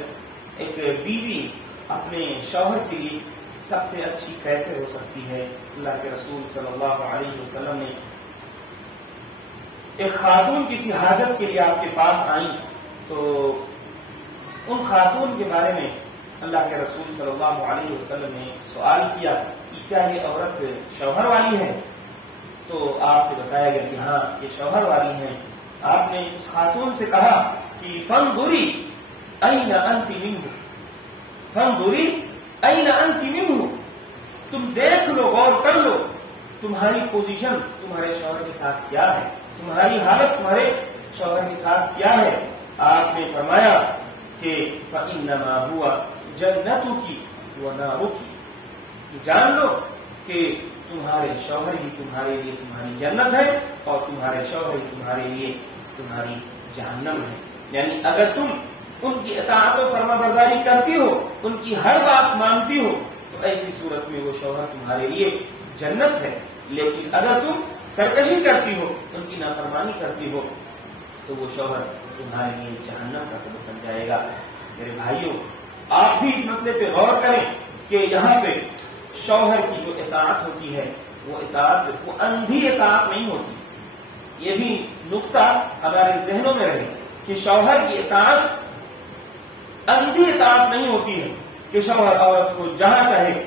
ایک بیوی اپنے شوہر کے لیے سب سے اچھی کیسے ہو سکتی ہے. اللہ کے رسول صلی اللہ علیہ وسلم نے ایک خاتون کسی حاجت کے لیے آپ کے پاس آئیں تو ان خاتون کے بارے میں اللہ کے رسول صلی اللہ علیہ وسلم نے سوال کیا کہ کیا یہ عورت شوہر والی ہے؟ تو آپ سے بتایا گیا کہ ہاں یہ شوہر والی ہیں. آپ نے اس خاتون سے کہا کہ فانظری این انت منہ، فانظری این انت منہ، تم دیکھ لو، غور کر لو تمہاری پوزیشن تمہارے شوہر کے ساتھ کیا ہے، تمہاری حالت تمہارے شوہر کے ساتھ کیا ہے. آپ نے فرمایا کہ فإنما هو جنتک ونارک، جان لو کہ تمہارے شوہر ہی تمہارے لیے تمہاری جنت ہے اور تمہارے شوہر ہی تمہارے لیے تمہاری جہنم ہے. یعنی اگر تم ان کی اطاعت و فرما برداری کرتی ہو، ان کی ہر بات مانتی ہو، تو ایسی صورت میں وہ شوہر تمہارے لیے جنت ہے. لیکن اگر تم سرکشی کرتی ہو، ان کی نافرمانی کرتی ہو، تو وہ شوہر تمہارے لیے جہنم کا سبب بن جائے گا. میرے بھائیوں، آپ بھی اس مسئلے پہ غور کریں کہ یہاں پہ شوہر کی جو اطاعت ہوتی ہے وہ اطاعت، وہ اندھی اطاعت نہیں ہوتی. یہ بھی نقطہ ہمارے ذہنوں میں رہے کہ شوہر کی اطاعت اندھی اطاعت نہیں ہوتی ہے کہ شوہر عورت کو جہاں چاہے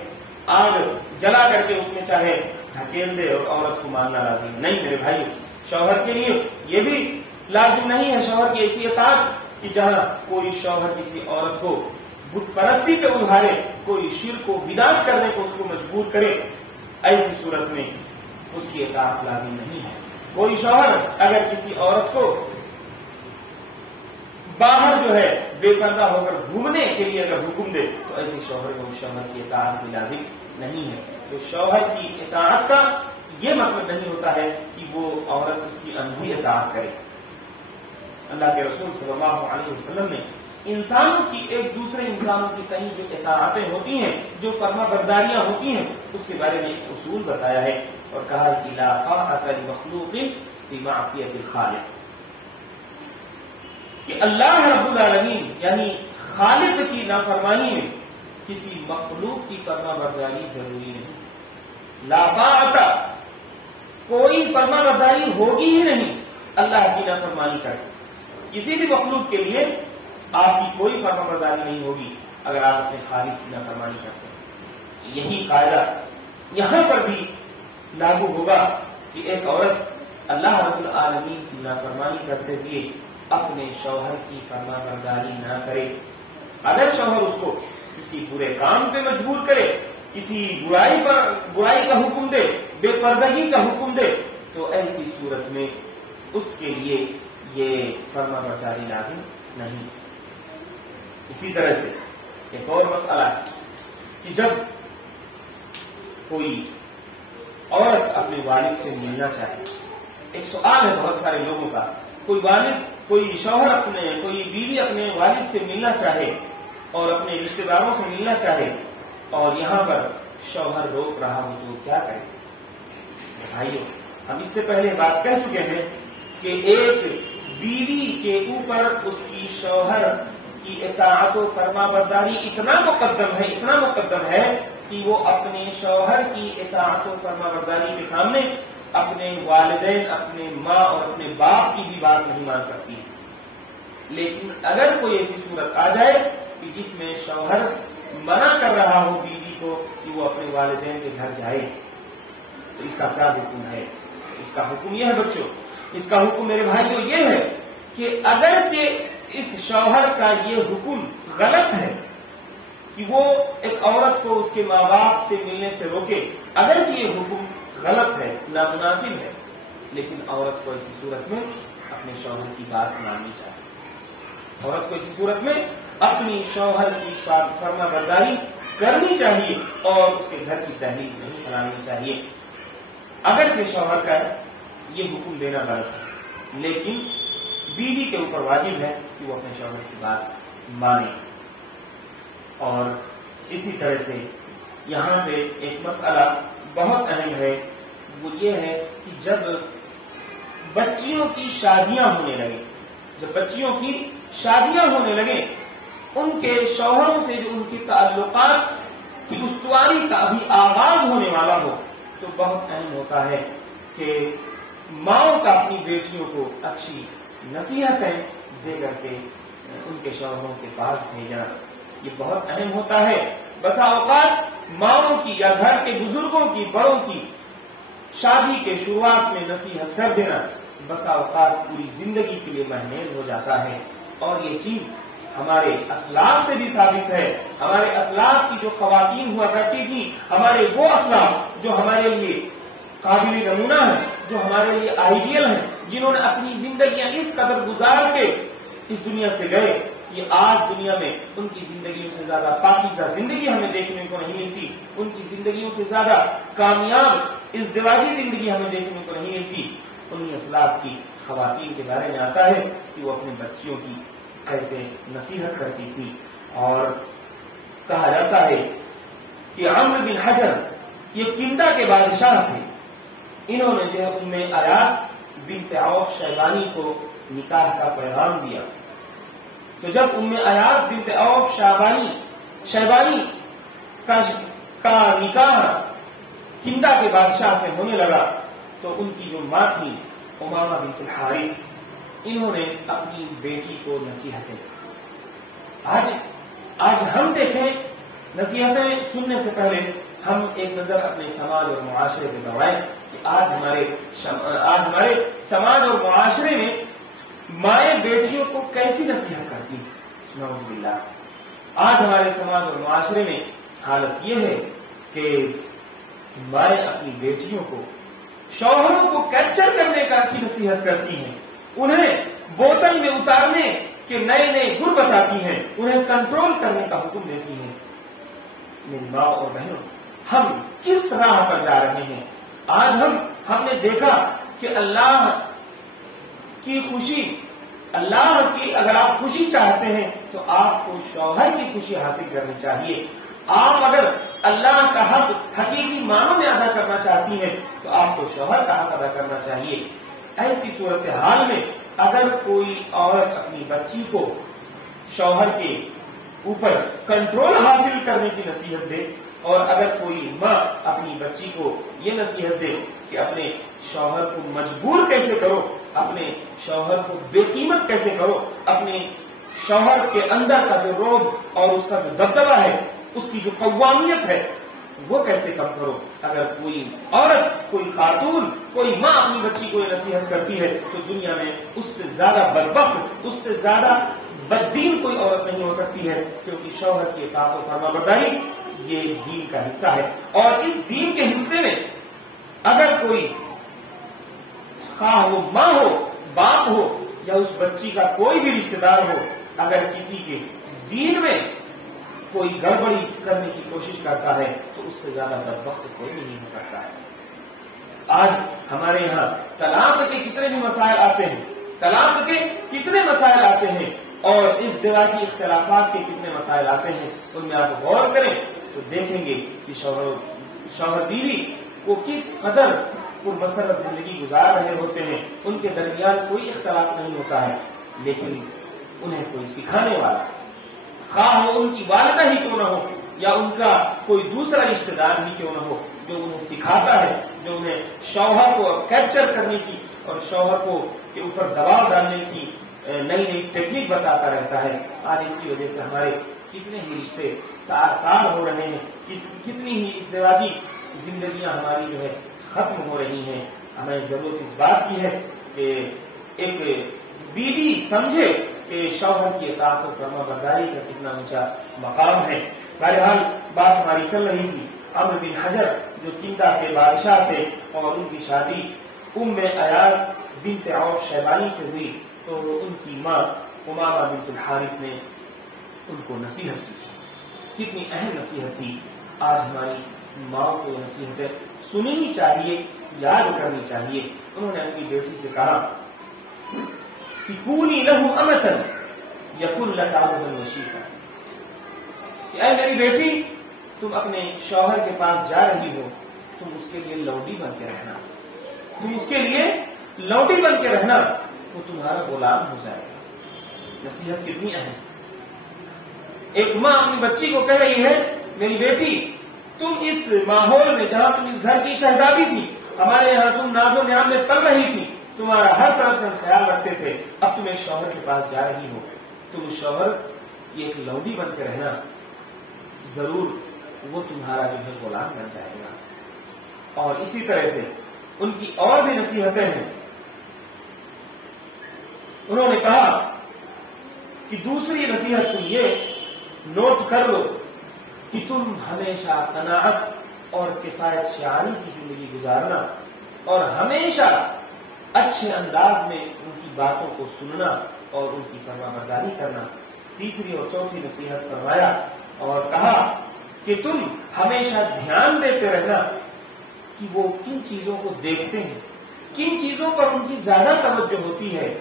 آگ جلا کر کے اس میں چاہے ڈھکیل دے اور عورت کو ماننا لازم نہیں. میرے بھائی، شوہر کے لیے یہ بھی لازم نہیں ہے شوہر کی ایسی اطاعت کہ جہاں کوئی شوہر کسی عورت کو بت پرستی پہ ابھارے، کوئی شرک و بدعت کرنے کو اس کو مجبور کرے. ایسی صورت میں اس کی اطاعت لازم نہیں ہے. کوئی شوہر اگر کسی عورت کو باہر جو ہے بے پردہ ہو کر گھومنے کے لیے اگر حکم دے تو ایسے شوہر کو اس شوہر کی اطاعت بھی لازم نہیں ہے. تو شوہر کی اطاعت کا یہ مطلب نہیں ہوتا ہے کہ وہ عورت اس کی اندھی اطاعت کرے. اللہ کے رسول صلی اللہ علیہ وسلم نے انسانوں کی ایک دوسرے انسانوں کی کئی جو اطاعتیں ہوتی ہیں، جو فرما برداریاں ہوتی ہیں، اس کے بارے میں ایک اصول بتایا ہے اور کہا کہ لا طاعۃ لمخلوق فی معصیۃ الخالق، کہ اللہ رب العالمین یعنی خالق کی نافرمانی میں کسی مخلوق کی فرما برداری ضروری نہیں. لا طاعۃ، کوئی فرما برداری ہوگی ہی نہیں اللہ کی نافرمانی کر کسی بھی مخلوق کے لیے آپ کی کوئی فرما برداری نہیں ہوگی اگر آپ اپنے خالق کی نافرمانی کرتے ہیں. یہی قاعدہ یہاں پر بھی لاگو ہوگا کہ ایک عورت اللہ رب العالمین کی نافرمانی کرتے ہوئے اپنے شوہر کی فرما برداری نہ کرے. اگر شوہر اس کو کسی برے کام پہ مجبور کرے، کسی برائی کا حکم دے، بے پردگی کا حکم دے، تو ایسی صورت میں اس کے لیے یہ فرما برداری لازم نہیں. اسی طرح سے ایک اور مسئلہ ہے کہ جب کوئی عورت اپنے والد سے ملنا چاہے، ایک سوال ہے بہت سارے لوگوں کا، کوئی شوہر کوئی بیوی اپنے والد سے ملنا چاہے اور اپنے رشتہ داروں سے ملنا چاہے اور یہاں پر شوہر روک رہا ہو تو کیا کرے؟ بھائیو، ہم اس سے پہلے بات کہہ چکے ہیں کہ ایک بیوی کے اوپر اس کی شوہر کی اطاعت و فرما برداری اتنا مقدم ہے کہ وہ اپنے شوہر کی اطاعت و فرما برداری کے سامنے اپنے والدین، اپنے ماں اور اپنے باپ کی بھی بات نہیں مان سکتی. لیکن اگر کوئی ایسی صورت آ جائے کہ جس میں شوہر منع کر رہا ہو بیوی کو کہ وہ اپنے والدین کے گھر جائے، تو اس کا کیا حکم ہے؟ اس کا حکم یہ ہے بچوں، اس کا حکم میرے بھائیوں یہ ہے کہ اگرچہ اس شوہر کا یہ حکم غلط ہے کہ وہ ایک عورت کو اس کے ماں باپ سے ملنے سے روکے، اگرچہ یہ حکم غلط ہے، نامناسب ہے، لیکن عورت کو ایسی صورت میں اپنے شوہر کی بات ماننی چاہیے. عورت کو اسی صورت میں اپنی شوہر کی فرما برداری کرنی چاہیے اور اس کے گھر کی دہلیز نہیں کھلانی چاہیے. اگرچہ شوہر کا یہ حکم دینا غلط ہے، لیکن بیوی کے اوپر واجب ہے کہ وہ اپنے شوہر کی بات مانے. اور اسی طرح سے یہاں پہ ایک مسئلہ بہت اہم ہے، وہ یہ ہے کہ جب بچیوں کی شادیاں ہونے لگے، ان کے شوہروں سے جو ان کی تعلقات کی استواری کا ابھی آغاز ہونے والا ہو، تو بہت اہم ہوتا ہے کہ ماؤں کا اپنی بیٹیوں کو اچھی نصیحتیں دے کر کے ان کے شوہروں کے پاس بھیجنا، یہ بہت اہم ہوتا ہے. بسا اوقات ماؤں کی یا گھر کے بزرگوں کی، بڑوں کی شادی کے شروعات میں نصیحت کر دینا بسا اوقات پوری زندگی کے لیے محنیز ہو جاتا ہے. اور یہ چیز ہمارے اسلاف سے بھی ثابت ہے. ہمارے اسلاف کی جو خواتین ہوا کرتی تھی، ہمارے وہ اسلاف جو ہمارے لیے قابل نمونہ ہیں، جو ہمارے لیے آئیڈیل ہیں، جنہوں نے اپنی زندگیاں اس قدر گزار کے اس دنیا سے گئے کہ آج دنیا میں ان کی زندگیوں سے زیادہ پاکیزہ زندگی ہمیں دیکھنے کو نہیں ملتی، ان کی زندگیوں سے زیادہ کامیاب ازدواجی زندگی ہمیں دیکھنے کو نہیں ملتی. انہی اسلاف کی خواتین کے بارے میں آتا ہے کہ وہ اپنے بچیوں کی کیسے نصیحت کرتی تھی. اور کہا جاتا ہے کہ عمرو بن حجر یہ کندا کے بادشاہ تھے، انہوں نے جو ہے ام ایاس بنت عوف شیبانی کو نکاح کا پیغام دیا. تو جب ام ایاس بنت عوف شیبانی کا نکاح کندا کے بادشاہ سے ہونے لگا، تو ان کی جو ماں تھی امامہ بنت الحارث، انہوں نے اپنی بیٹی کو نصیحتیں. آج ہم دیکھیں، نصیحتیں سننے سے پہلے ہم ایک نظر اپنے سماج اور معاشرے پہ دوڑائیں کہ آج ہمارے سماج اور معاشرے میں مائیں بیٹیوں کو کیسی نصیحت کرتی ہیں. نعوذ باللہ، آج ہمارے سماج اور معاشرے میں حالت یہ ہے کہ مائیں اپنی بیٹیوں کو شوہروں کو کیپچر کرنے کی نصیحت کرتی ہیں، انہیں بوتل میں اتارنے کے نئے گر بتاتی ہیں، انہیں کنٹرول کرنے کا حکم دیتی ہیں. میری ماں اور بہنوں، ہم کس راہ پر جا رہے ہیں؟ آج ہم نے دیکھا کہ اللہ کی اگر آپ خوشی چاہتے ہیں تو آپ کو شوہر کی خوشی حاصل کرنی چاہیے. آپ اگر اللہ کا حق حقیقی معنوں میں ادا کرنا چاہتی ہیں تو آپ کو شوہر کا حق ادا کرنا چاہیے. ایسی صورتحال میں اگر کوئی عورت اپنی بچی کو شوہر کے اوپر کنٹرول حاصل کرنے کی نصیحت دے، اور اگر کوئی ماں اپنی بچی کو یہ نصیحت دے کہ اپنے شوہر کو مجبور کیسے کرو، اپنے شوہر کو بے قیمت کیسے کرو، اپنے شوہر کے اندر کا جو رعب اور اس کا جو دبدبہ ہے، اس کی جو قوامیت ہے، وہ کیسے کم کرو. اگر کوئی عورت، کوئی خاتون، کوئی ماں اپنی بچی کو یہ نصیحت کرتی ہے تو دنیا میں اس سے زیادہ بدبخت، اس سے زیادہ بددین کوئی عورت نہیں ہو سکتی ہے، کیونکہ شوہر کی اطاعت و فرما برداری یہ دین کا حصہ ہے. اور اس دین کے حصے میں اگر کوئی، خواہ وہ ماں ہو، باپ ہو یا اس بچی کا کوئی بھی رشتہ دار ہو، اگر کسی کے دین میں کوئی گڑبڑی کرنے کی کوشش کرتا ہے تو اس سے زیادہ بدبخت کوئی بھی نہیں ہو سکتا ہے. آج ہمارے یہاں طلاق کے کتنے بھی مسائل آتے ہیں، اور اس دراجی اختلافات کے کتنے مسائل آتے ہیں. ان میں آپ غور کریں تو دیکھیں گے کہ شوہر بیوی کو کس قدر پرمسرت زندگی گزار رہے ہوتے ہیں، ان کے درمیان کوئی اختلاف نہیں ہوتا ہے، لیکن انہیں کوئی سکھانے والا، خواہ وہ ان کی والدہ ہی کیوں نہ ہو یا ان کا کوئی دوسرا رشتہ دار ہی کیوں نہ ہو، جو انہیں سکھاتا ہے، جو انہیں شوہر کو کیپچر کرنے کی اور شوہر کو کے اوپر دباؤ ڈالنے کی نئی نئی ٹیکنیک بتاتا رہتا ہے، آج اس کی وجہ سے ہمارے کتنے ہی رشتے تار ہو رہے ہیں، کتنی ہی ازدواجی زندگیاں ہماری جو ہے ختم ہو رہی ہیں۔ ہمیں ضرورت اس بات کی ہے کہ ایک بیوی سمجھے کہ شوہر کی اطاعت و فرما برداری کا کتنا اونچا مقام ہے۔ بہرحال بات ہماری چل رہی تھی عمرو بن حجر جو کندہ کے بادشاہ تھے، اور ان کی شادی ام ایاس بنت عوف شیبانی سے ہوئی، تو ان کی ماں امامہ بنت الحارث نے ان کو نصیحت کی تھی۔ کتنی اہم نصیحت تھی، آج ہماری ماں کو یہ نصیحتیں سننی چاہیے، یاد کرنی چاہیے۔ انہوں نے اپنی بیٹی سے کہا کہ کونی لہو امتن یکن لک عبدا وشیکا، کہ اے میری بیٹی، تم اپنے شوہر کے پاس جا رہی ہو، تم اس کے لیے لوڈی بن کے رہنا، تم اس کے لیے لوڈی بن کے رہنا، وہ تمہارا غلام ہو جائے گا۔ نصیحت کتنی اہم۔ ایک ماں اپنی بچی کو کہہ رہی ہے، میری بیٹی، تم اس ماحول میں جہاں تم اس گھر کی شہزادی تھی، ہمارے یہاں تم ناز و نعام میں پل رہی تھی، تمہارا ہر طرف سے ہم خیال رکھتے تھے، اب تم ایک شوہر کے پاس جا رہی ہو، تم اس شوہر کی ایک لوڈی بن کے رہنا، ضرور وہ تمہارا جو ہے غلام بن جائے گا۔ اور اسی طرح سے ان کی اور بھی نصیحتیں ہیں۔ انہوں نے کہا کہ دوسری نصیحت تم یہ نوٹ کر لو کہ تم ہمیشہ قناعت اور کفایت شعاری کی زندگی گزارنا، اور ہمیشہ اچھے انداز میں ان کی باتوں کو سننا اور ان کی فرما برداری کرنا۔ تیسری اور چوتھی نصیحت فرمایا اور کہا کہ تم ہمیشہ دھیان دیتے رہنا کہ وہ کن چیزوں کو دیکھتے ہیں، کن چیزوں پر ان کی زیادہ توجہ ہوتی ہے،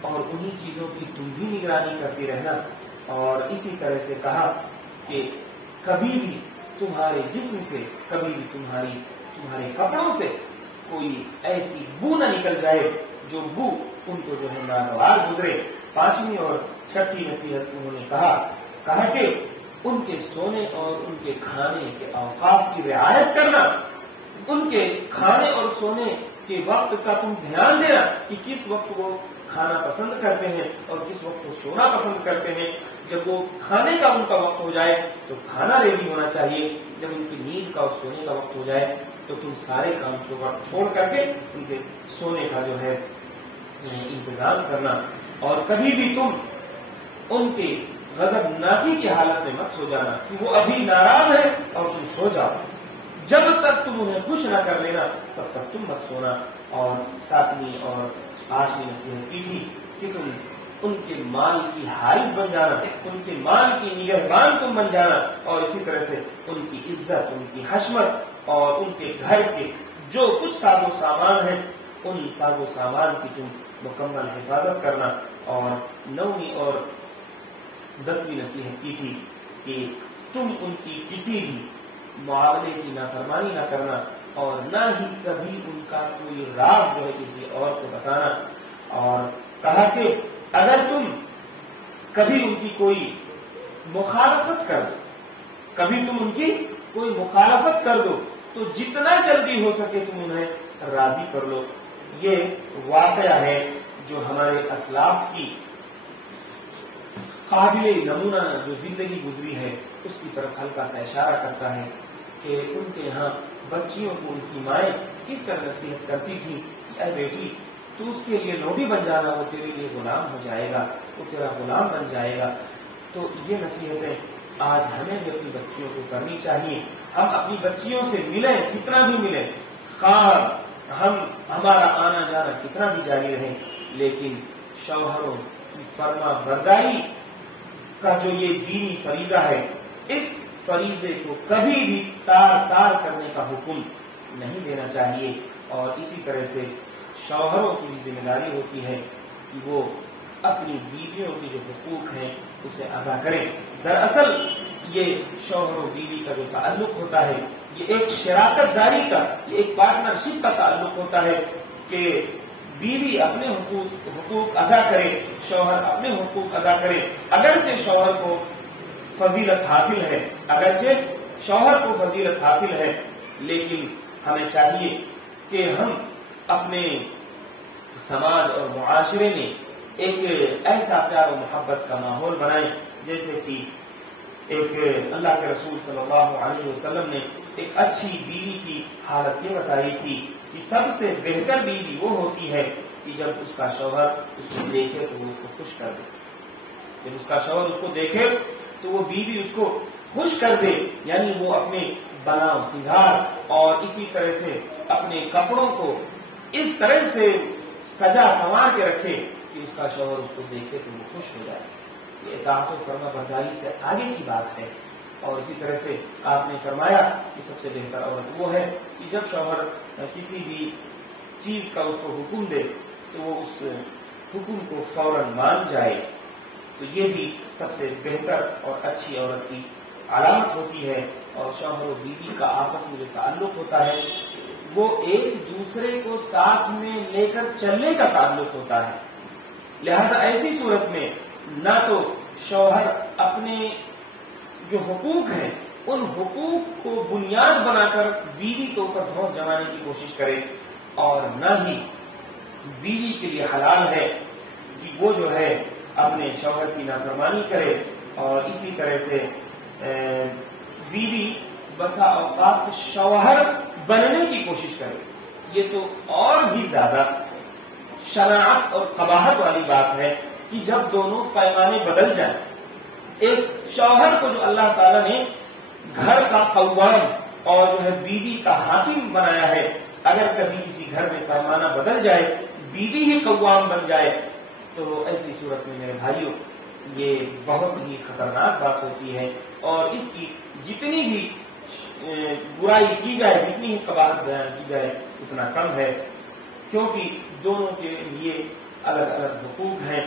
اور انہی چیزوں کی تم بھی نگرانی کرتی رہنا۔ اور اسی طرح سے کہا کہ کبھی بھی تمہارے جسم سے، کبھی بھی تمہارے کپڑوں سے کوئی ایسی بو نہ نکل جائے جو بو ان کو جو ہے ناگوار گزرے۔ پانچویں اور چھٹی نصیحت انہوں نے کہا کہ ان کے سونے اور ان کے کھانے کے اوقات کی رعایت کرنا، ان کے کھانے اور سونے کے وقت کا تم دھیان دینا کہ کس وقت وہ کھانا پسند کرتے ہیں اور کس وقت وہ سونا پسند کرتے ہیں۔ جب وہ کھانے کا ان کا وقت ہو جائے تو کھانا ریڈی ہونا چاہیے، جب ان کی نیند کا اور سونے کا وقت ہو جائے تو تم سارے کام چھوڑ کر کے ان کے سونے کا جو ہے انتظام کرنا۔ اور کبھی بھی تم ان کے غضبناکی کی حالت میں مت سو جانا کہ وہ ابھی ناراض ہے اور تم سو جاؤ، جب تک تم انہیں خوش نہ کر لینا تب تک تم مت سونا۔ اور ساتویں اور آٹھویں نصیحت کی تھی کہ تم ان کے مال کی حائز بن جانا، ان کے مال کی نگہبان تم بن جانا، اور اسی طرح سے ان کی عزت، ان کی حشمت اور ان کے گھر کے جو کچھ ساز و سامان ہیں ان ساز و سامان کی تم مکمل حفاظت کرنا۔ اور نویں اور 10ویں نصیحت کی تھی کہ تم ان کی کسی بھی معاملے کی نافرمانی نہ کرنا، اور نہ ہی کبھی ان کا کوئی راز جو ہے کسی اور کو بتانا۔ اور کہا کہ اگر تم کبھی ان کی کوئی مخالفت کر دو، کبھی تم ان کی کوئی مخالفت کر دو تو جتنا جلدی ہو سکے تم انہیں راضی کر لو۔ یہ واقعہ ہے جو ہمارے اسلاف کی قابل نمونہ جو زندگی گزری ہے اس کی طرف ہلکا سا اشارہ کرتا ہے کہ ان کے یہاں بچیوں کو ان کی مائیں کس طرح نصیحت کرتی تھی کہ اے بیٹی، تو اس کے لیے لوڈی بن جانا، وہ تیرے لیے غلام ہو جائے گا، وہ تیرا غلام بن جائے گا۔ تو یہ نصیحتیں آج ہمیں بھی اپنی بچیوں کو کرنی چاہیے۔ ہم اپنی بچیوں سے ملیں، کتنا بھی ملیں، خواہ ہمارا آنا جانا کتنا بھی جاری رہے، لیکن شوہروں کی فرما برداری کا جو یہ دینی فریضہ ہے، اس فریضے کو کبھی بھی تار کرنے کا حکم نہیں دینا چاہیے۔ اور اسی طرح سے شوہروں کی بھی ذمہ داری ہوتی ہے کہ وہ اپنی بیویوں کی جو حقوق ہیں اسے ادا کریں۔ دراصل یہ شوہر و بیوی کا جو تعلق ہوتا ہے یہ ایک شراکت داری کا، یہ ایک پارٹنرشپ کا تعلق ہوتا ہے کہ بیوی اپنے حقوق ادا کرے، شوہر اپنے حقوق ادا کرے۔ اگرچہ شوہر کو فضیلت حاصل ہے، اگرچہ شوہر کو فضیلت حاصل ہے، لیکن ہمیں چاہیے کہ ہم اپنے سماج اور معاشرے میں ایک ایسا پیار و محبت کا ماحول بنائیں جیسے کہ ایک اللہ کے رسول صلی اللہ علیہ وسلم نے ایک اچھی بیوی کی حالت یہ بتائی تھی کہ سب سے بہتر بیوی وہ ہوتی ہے کہ جب اس کا شوہر اس کو دیکھے تو وہ اس کو خوش کر دے، جب اس کا شوہر اس کو دیکھے تو وہ بیوی اس کو خوش کر دے، یعنی وہ اپنے بناؤ سنگار اور اسی طرح سے اپنے کپڑوں کو اس طرح سے سجا سنوار کے رکھے کہ اس کا شوہر اس کو دیکھے تو وہ خوش ہو جائے۔ یہ اطاعت و فرما برداری سے آگے کی بات ہے۔ اور اسی طرح سے آپ نے فرمایا کہ سب سے بہتر عورت وہ ہے کہ جب شوہر کسی بھی چیز کا اس کو حکم دے تو وہ اس حکم کو فوراً مان جائے، تو یہ بھی سب سے بہتر اور اچھی عورت کی علامت ہوتی ہے۔ اور شوہر و بیوی کا آپس میں جو تعلق ہوتا ہے وہ ایک دوسرے کو ساتھ میں لے کر چلنے کا تعلق ہوتا ہے، لہذا ایسی صورت میں نہ تو شوہر اپنے جو حقوق ہیں ان حقوق کو بنیاد بنا کر بیوی کے اوپر دھوس جمانے کی کوشش کرے، اور نہ ہی بیوی کے لیے حلال ہے کہ وہ جو ہے اپنے شوہر کی نافرمانی کرے، اور اسی طرح سے بیوی بسا اوقات شوہر بننے کی کوشش کرے۔ یہ تو اور بھی زیادہ شناعت اور قباحت والی بات ہے کہ جب دونوں پیمانے بدل جائیں۔ ایک شوہر کو جو اللہ تعالیٰ نے گھر کا قوام اور جو ہے بیوی کا حاکم بنایا ہے، اگر کبھی کسی گھر میں پیمانہ بدل جائے، بیوی ہی قوام بن جائے، تو ایسی صورت میں میرے بھائیوں یہ بہت ہی خطرناک بات ہوتی ہے، اور اس کی جتنی بھی برائی کی جائے، جتنی ہی قباحت بیان کی جائے اتنا کم ہے، کیونکہ دونوں کے لیے الگ الگ حقوق ہیں۔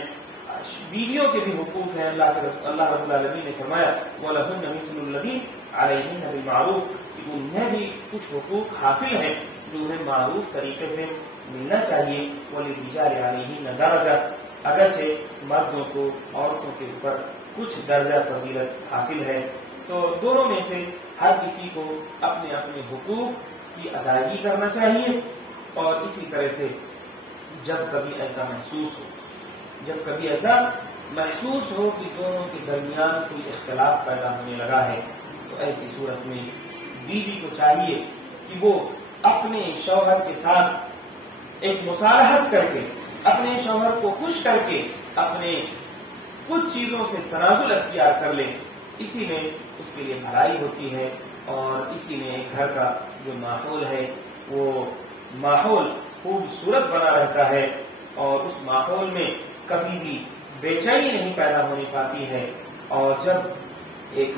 بیویوں کے بھی حقوق ہیں، اللہ رب العالمین نے فرمایا وَلَهُنَّ مِثْلُ الَّذِي عَلَيْهِنَّ بِالْمَعْرُوفِ، کہ انہیں بھی کچھ حقوق حاصل ہیں جو انہیں معروف طریقے سے ملنا چاہیے۔ وَلِلرِّجَالِ عَلَيْهِنَّ دَرَجَةٌ، اگرچہ مردوں کو عورتوں کے اوپر کچھ درجہ فضیلت حاصل ہے، تو دونوں میں سے ہر کسی کو اپنے اپنے حقوق کی ادائیگی کرنا چاہیے۔ اور اسی طرح سے جب کبھی ایسا محسوس ہو کہ دونوں کے درمیان کوئی اختلاف پیدا ہونے لگا ہے، تو ایسی صورت میں بیوی کو چاہیے کہ وہ اپنے شوہر کے ساتھ ایک مصالحت کر کے، اپنے شوہر کو خوش کر کے اپنے کچھ چیزوں سے تنازل اختیار کر لے، اسی میں اس کے لیے بھلائی ہوتی ہے، اور اسی میں گھر کا جو ماحول ہے وہ ماحول خوبصورت بنا رہتا ہے، اور اس ماحول میں کبھی بھی بے چینی نہیں پیدا ہونی پاتی ہے۔ اور جب ایک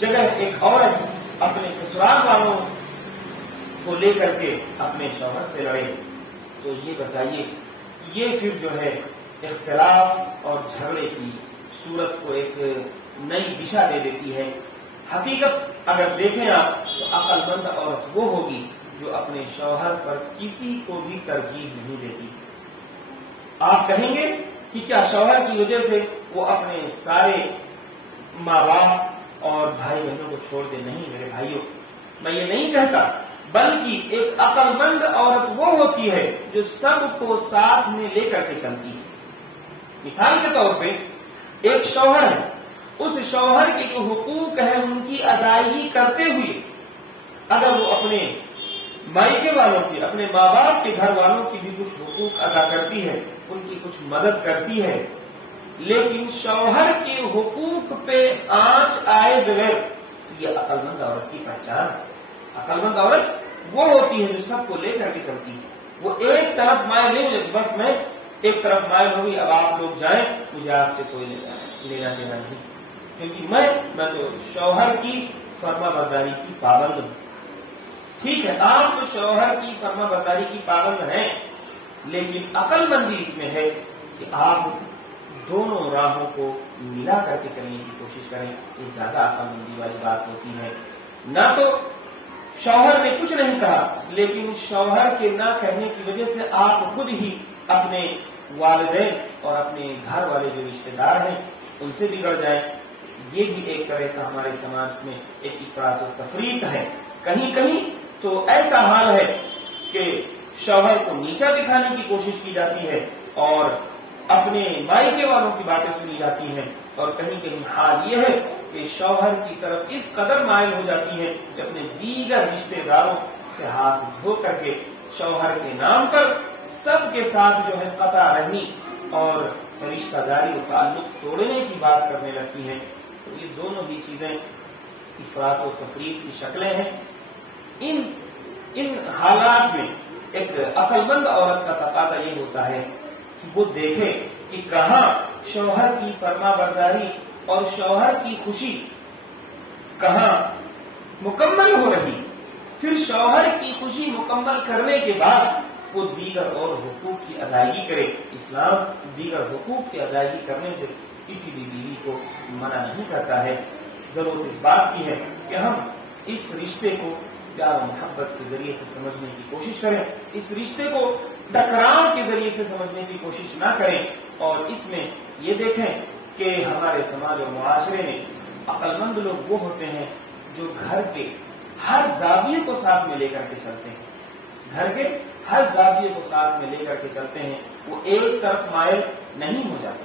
جگہ ایک عورت اپنے سسرال والوں کو لے کر کے اپنے شوہر سے لڑے، تو یہ بتائیے یہ پھر جو ہے اختلاف اور جھگڑے کی صورت کو ایک نئی دشا دے دیتی ہے۔ حقیقت اگر دیکھیں آپ تو عقل مند عورت وہ ہوگی جو اپنے شوہر پر کسی کو بھی ترجیح نہیں دیتی۔ آپ کہیں گے کہ کیا شوہر کی وجہ سے وہ اپنے سارے ماں باپ اور بھائی بہنوں کو چھوڑ دے؟ نہیں میرے بھائیوں، میں یہ نہیں کہتا، بلکہ ایک عقل مند عورت وہ ہوتی ہے جو سب کو ساتھ میں لے کر کے چلتی ہے۔ مثال کے طور پہ ایک شوہر ہے، اس شوہر کے جو حقوق ہیں ان کی ادائیگی کرتے ہوئے اگر وہ اپنے مائکے والوں کی، اپنے ماں باپ کے گھر والوں کی بھی کچھ حقوق ادا کرتی ہے، ان کی کچھ مدد کرتی ہے، لیکن شوہر کے حقوق پہ آنچ آئے بغیر، تو یہ عقل مند عورت کی پہچان ہے۔ عقل مند عورت وہ ہوتی ہے جو سب کو لے کر کے چلتی ہے، وہ ایک طرف مائل نہیں ہوتی، بس میں ایک طرف مائل ہوگی، اب آپ لوگ جائیں، مجھے آپ سے کوئی لینا دینا نہیں، کیونکہ میں تو شوہر کی فرما برداری کی پابند ہوں۔ ٹھیک ہے، آپ تو شوہر کی فرما برداری کی پابند ہیں، لیکن عقل مندی اس میں ہے کہ آپ دونوں راہوں کو ملا کر کے چلنے کی کوشش کریں، یہ زیادہ عقل مندی والی بات ہوتی ہے۔ نہ تو شوہر نے کچھ نہیں کہا، لیکن شوہر کے نہ کہنے کی وجہ سے آپ خود ہی اپنے والدین اور اپنے گھر والے جو رشتے دار ہیں ان سے بگڑ جائیں۔ یہ بھی ایک طرح کا ہمارے سماج میں ایک افراط و تفریط ہے۔ کہیں کہیں تو ایسا حال ہے کہ شوہر کو نیچا دکھانے کی کوشش کی جاتی ہے اور اپنے مائکے والوں کی باتیں سنی جاتی ہیں، اور کہیں کہیں حال یہ ہے کہ شوہر کی طرف اس قدر مائل ہو جاتی ہے کہ اپنے دیگر رشتے داروں سے ہاتھ دھو کر کے شوہر کے نام پر سب کے ساتھ جو ہے قطع رحمی اور رشتہ داری و تعلق توڑنے کی بات کرنے لگتی ہیں۔ تو یہ دونوں ہی چیزیں افراط و تفریط کی شکلیں ہیں۔ ان حالات میں ایک عقل مند عورت کا تقاضا یہ ہوتا ہے کہ وہ دیکھے کہ کہاں شوہر کی فرما برداری اور شوہر کی خوشی کہاں مکمل ہو رہی، پھر شوہر کی خوشی مکمل کرنے کے بعد وہ دیگر اور حقوق کی ادائیگی کرے۔ اسلام دیگر حقوق کی ادائیگی کرنے سے کسی بھی بیوی کو منع نہیں کرتا ہے۔ ضرورت اس بات کی ہے کہ ہم اس رشتے کو پیار و محبت کے ذریعے سے سمجھنے کی کوشش کریں، اس رشتے کو ٹکراؤ کے ذریعے سے سمجھنے کی کوشش نہ کریں، اور اس میں یہ دیکھیں کہ ہمارے سماج اور معاشرے میں عقل مند لوگ وہ ہوتے ہیں جو گھر کے ہر زاویے کو ساتھ میں لے کر کے چلتے ہیں، گھر کے ہر زاویے کو ساتھ میں لے کر کے چلتے ہیں۔ وہ ایک طرف مائل نہیں ہو جاتے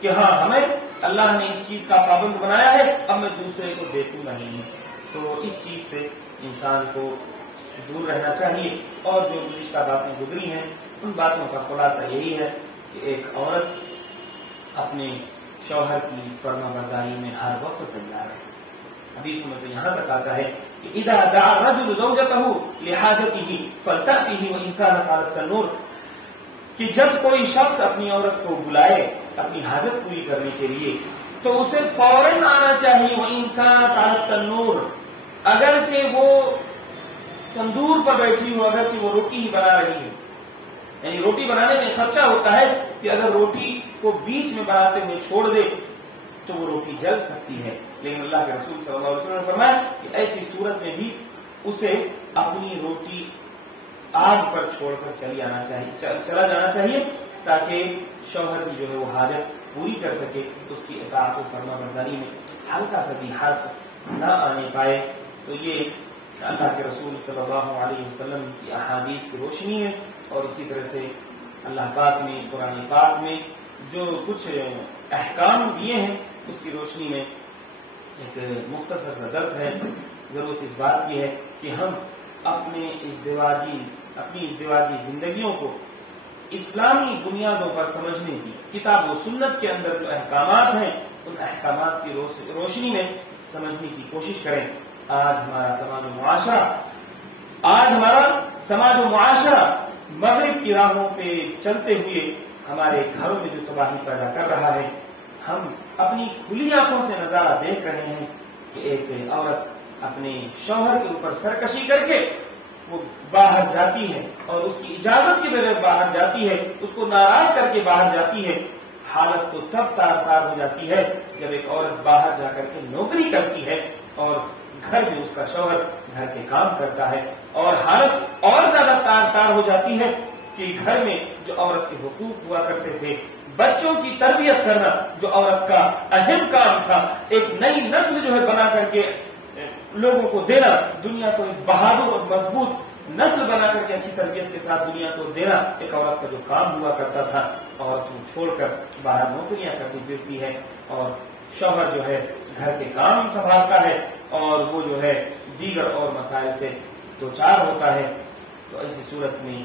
کہ ہاں ہمیں اللہ نے اس چیز کا پابند بنایا ہے، اب میں دوسرے کو دیکھوں نہیں۔ تو اس چیز سے انسان کو دور رہنا چاہیے، اور جو گزشتہ باتیں گزری ہیں ان باتوں کا خلاصہ یہی ہے کہ ایک عورت اپنے شوہر کی فرما برداری میں ہر وقت تیار ہے۔ حدیث میں تو یہاں تک آتا ہے کہ اذا دعا الرجل زوجته لحاجته فلتأته وان كانت على التنور، کہ جب کوئی شخص اپنی عورت کو بلائے اپنی حاجت پوری کرنے کے لیے تو اسے فوراً آنا چاہیے، وان كانت على التنور، اگرچہ وہ تندور پر بیٹھی ہو، اگرچہ وہ روٹی ہی بنا رہی ہے، یعنی روٹی بنانے میں خدشہ ہوتا ہے کہ اگر روٹی کو بیچ میں بناتے ہوئے چھوڑ دے تو وہ روٹی جل سکتی ہے، لیکن اللہ کے رسول صلی اللہ علیہ وسلم نے فرمایا کہ ایسی صورت میں بھی اسے اپنی روٹی آگ پر چھوڑ کر چلا جانا چاہیے تاکہ شوہر کی جو ہے وہ حاجت پوری کر سکے، اس کی اطاعت و فرما برداری میں ہلکا سا بھی حرف نہ آنے پائے۔ تو یہ اللہ کے رسول صلی اللہ علیہ وسلم کی احادیث کی روشنی ہے، اور اسی طرح سے اللہ پاک نے قرآن پاک میں جو کچھ احکام دیے ہیں اس کی روشنی میں ایک مختصر سا درس ہے۔ ضرورت اس بات کی ہے کہ ہم اپنی ازدواجی زندگیوں کو اسلامی بنیادوں پر سمجھنے کی، کتاب و سنت کے اندر جو احکامات ہیں ان احکامات کی روشنی میں سمجھنے کی کوشش کریں۔ آج ہمارا سماج و معاشرہ مغرب کی راہوں پہ چلتے ہوئے ہمارے گھروں میں جو تباہی پیدا کر رہا ہے، ہم اپنی کھلی آنکھوں سے نظارہ دیکھ رہے ہیں کہ ایک عورت اپنے شوہر کے اوپر سرکشی کر کے وہ باہر جاتی ہے، اور اس کی اجازت کے بغیر باہر جاتی ہے، اس کو ناراض کر کے باہر جاتی ہے۔ حالت تو تب تار ہو جاتی ہے جب ایک عورت باہر جا کر کے نوکری کرتی ہے اور گھر میں اس کا شوہر گھر کے کام کرتا ہے، اور حالت اور زیادہ تار ہو جاتی ہے کہ گھر میں جو عورت کے حقوق ہوا کرتے تھے، بچوں کی تربیت کرنا جو عورت کا اہم کام تھا، ایک نئی نسل جو ہے بنا کر کے لوگوں کو دینا، دنیا کو ایک بہادر اور مضبوط نسل بنا کر کے اچھی تربیت کے ساتھ دنیا کو دینا ایک عورت کا جو کام ہوا کرتا تھا، عورت کو چھوڑ کر باہر نوکریاں کرتی پھرتی ہے، اور شوہر جو ہے گھر کے کام سنبھالتا ہے، اور وہ جو ہے دیگر اور مسائل سے دوچار ہوتا ہے۔ تو ایسی صورت میں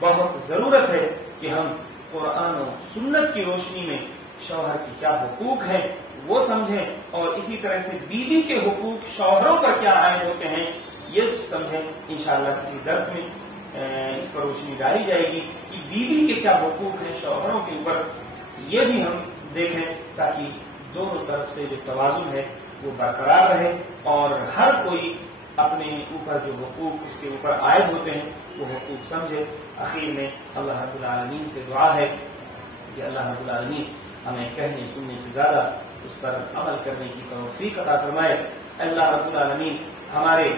بہت ضرورت ہے کہ ہم قرآن و سنت کی روشنی میں شوہر کی کیا حقوق ہیں وہ سمجھیں، اور اسی طرح سے بیوی کے حقوق شوہروں پر کیا عائد ہوتے ہیں یہ سمجھیں۔ انشاءاللہ کسی درس میں اس پر روشنی ڈالی جائے گی کہ بیوی کے کیا حقوق ہیں شوہروں کے اوپر، یہ بھی ہم دیکھیں تاکہ دونوں طرف سے جو توازن ہے وہ برقرار رہے، اور ہر کوئی اپنے اوپر جو حقوق اس کے اوپر عائد ہوتے ہیں وہ حقوق سمجھے۔ اخیر میں اللہ رب العالمین سے دعا ہے کہ اللہ رب العالمین ہمیں کہنے سننے سے زیادہ اس پر عمل کرنے کی توفیق عطا فرمائے۔ اللہ رب العالمین ہمارے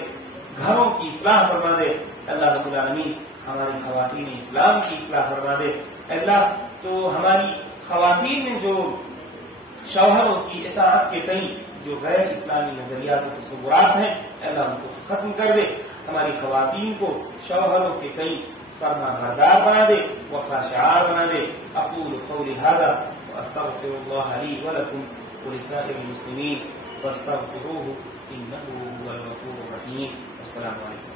گھروں کی اصلاح فرما دے، اللہ رب العالمین ہماری خواتین اسلام کی اصلاح فرما دے۔ اللہ تو ہماری خواتین میں جو شوہروں کی اطاعت کے تئیں جو غیر اسلامی نظریات و تصورات ہیں، اللہ ان کو ختم کر دے، ہماری خواتین کو شوہروں کے تئیں فرما بردار بنا دے، وفا شعار بنا دے۔ اقول قولی ھذا واستغفر اللہ لی ولکم ولسائر المسلمین فاستغفروہ انہ هو الغفور الرحیم۔ السلام علیکم۔